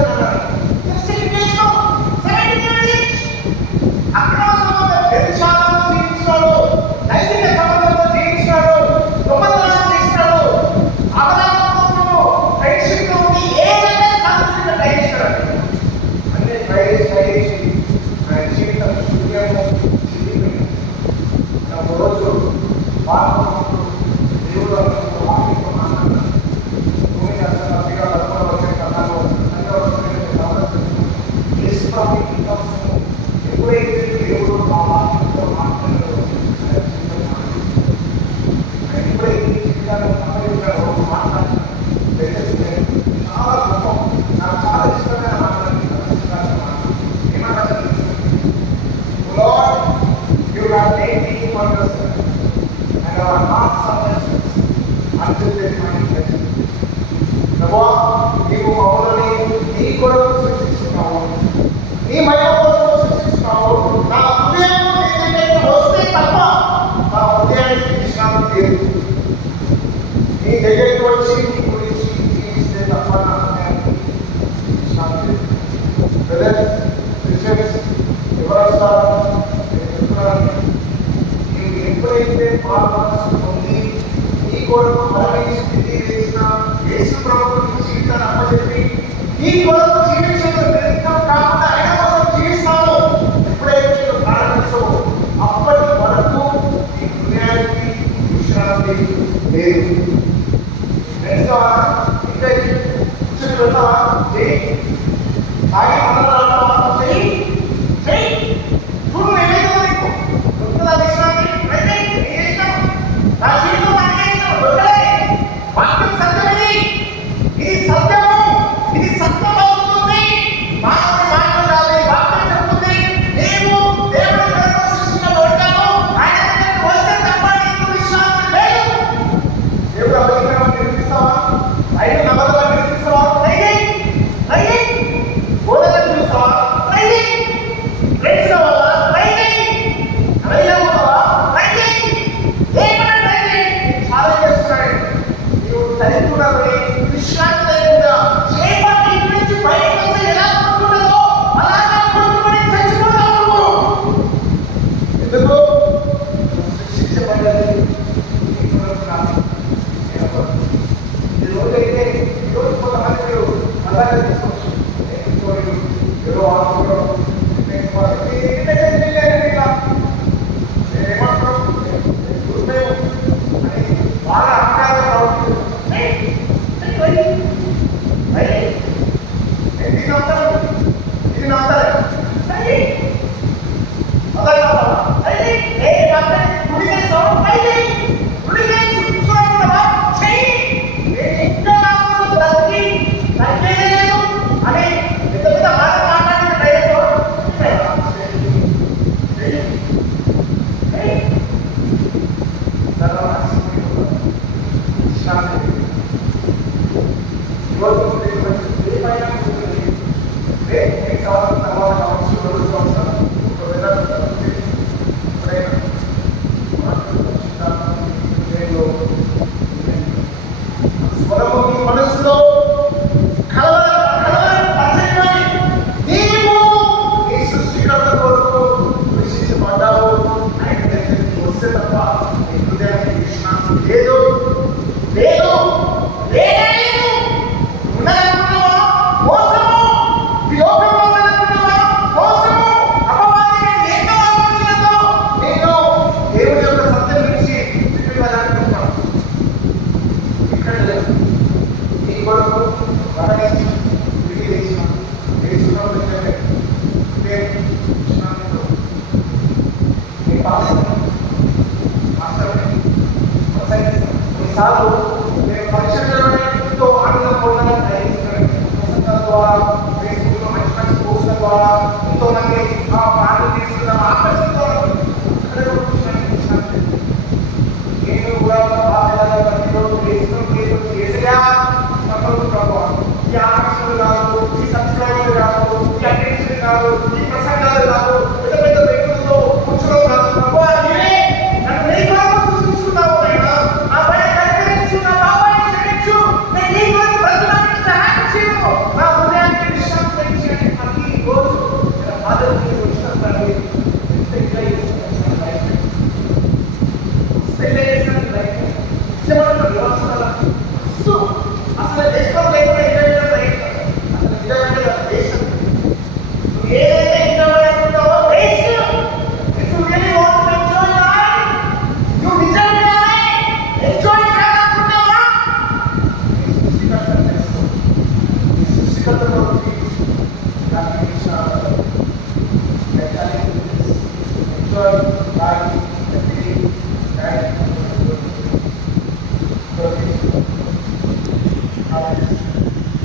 అక్రమ సంబంధం వ్యభిచారంతో జీవించినాడు, నైతిక సంబంధంతో జీవించినాడు, దొంగతనం చేసినాడు, అపరాధం కోసము ఫ్రెండ్షిప్తో ఏదైనా సాధించిన ట్రై చేశాడు. అన్ని ట్రై చేసి ఆయన జీవితం శూన్యము చిరిగిపోయింది. ఒక రోజు దేవుడు వాక్యంతో మాట్లాడారు. భూమి అసలు వచ్చే కథలో ఎప్పుడైతే దేవుడు మా వాక్యంతో మాట్లాడారో ఎప్పుడైతే జీవితాన్ని సంపాదించారో మాట్లాడారు చాలా గొప్ప నాకు చాలా ఇష్టమైన ఏమంటారు Lord, you have made me for yourself, and our hearts are restless until they find pleasure. ప్రభువా, నీవు మమ్మల్ని నీ కొరకు సృష్టించున్నావు, నీ మహిమ కోసం సృష్టించున్నావు. నా హృదయం నీ దగ్గరికి వస్తే తప్ప నా హృదయానికి విశ్రాంతి లేదు. నీ దగ్గరికి వచ్చి నీ గురించి జీవిస్తే తప్ప నా హృదయానికి విశ్రాంతి లేదు. బ్రదర్స్, సిస్టర్స్, ఎవరు వస్తారు? నీవు ఎప్పుడైతే పాల్గొనసు పొంది నీ కొరకు మరణించి తిరిగి వేసిన యేసు ప్రభువుకి జీవితాన్ని అప్పచెప్పి నీ కొరకు జీవించడం కాకుండా ఆయన కోసం ఏదో ఆకులో ఏమంటారు దుర్మేయం అని బాగా అహంకారం ప్రవర్తిస్తుంది. ఇది నమ్ముతారు, ఇది నమ్ముతారు. అదే మనసులో సృష్టికర్త కొరకు విశేషపడ్డావు. ఆయన దగ్గరికి వస్తే తప్ప నీ హృదయానికి విశ్రాంతి లేదు, లేదు, లేదు. ఉన్నదనుకున్నావా మోసము, ఈ లోకంలో ఉన్నదనుకున్నావా మోసము, అపవాది ఏంటో ఆలోచనతో నేను దేవుని యొక్క సత్యం నుంచి విడిపోవాలనుకుంటున్నాను. ఇక్కడ లేదు. నీ కొరకు మరణించి తిరిగి లేచిన యేసును పెట్టండి. కొన్నిసార్లు నేను పరీక్షలోనే ఎంతో ఆనందం పొందాలని ప్రయత్నిస్తున్నాను. పుస్తకాల ద్వారా, ఫేస్బుక్లో మంచి మంచి పోస్టుల ద్వారా ఎంతో మంది ఆ పాటలు తీసుకున్న ఆకర్షితున్నారు. నేను కూడా ఈ ఆకర్షణలు కాదు, ఈ సబ్స్క్రైబర్లు కాదు, ఈ అటెన్షన్ కాదు, ఈ ప్రసంగాలు కాదు, పెద్ద పెద్ద వ్యక్తులతో కూర్చోడం కాదు. ప్రభా నీవే నన్ను నీ కొరకు సృష్టించుకున్నావు. నా పైన కనికరించు, నా పాపాన్ని క్షమించు, నేను నీ కొరకు బ్రతకడానికి సహాయం చేయు, నా హృదయానికి విశ్రాంతి దయచేయండి. ప్రతి రోజు నా ఫాదర్కి వచ్చిన తండ్రి ఎంత ఎంజాయ్ చేస్తున్నాను లైఫ్, ఎంజాయ్ చేస్తున్నాను లైఫ్. ఇష్టపడుతున్నాను వ్యవస్థల అసలు దేశం లేకుండా ఎంజాయ్ చేయడం అసలు నిజమైన దేశం. నువ్వు ఏ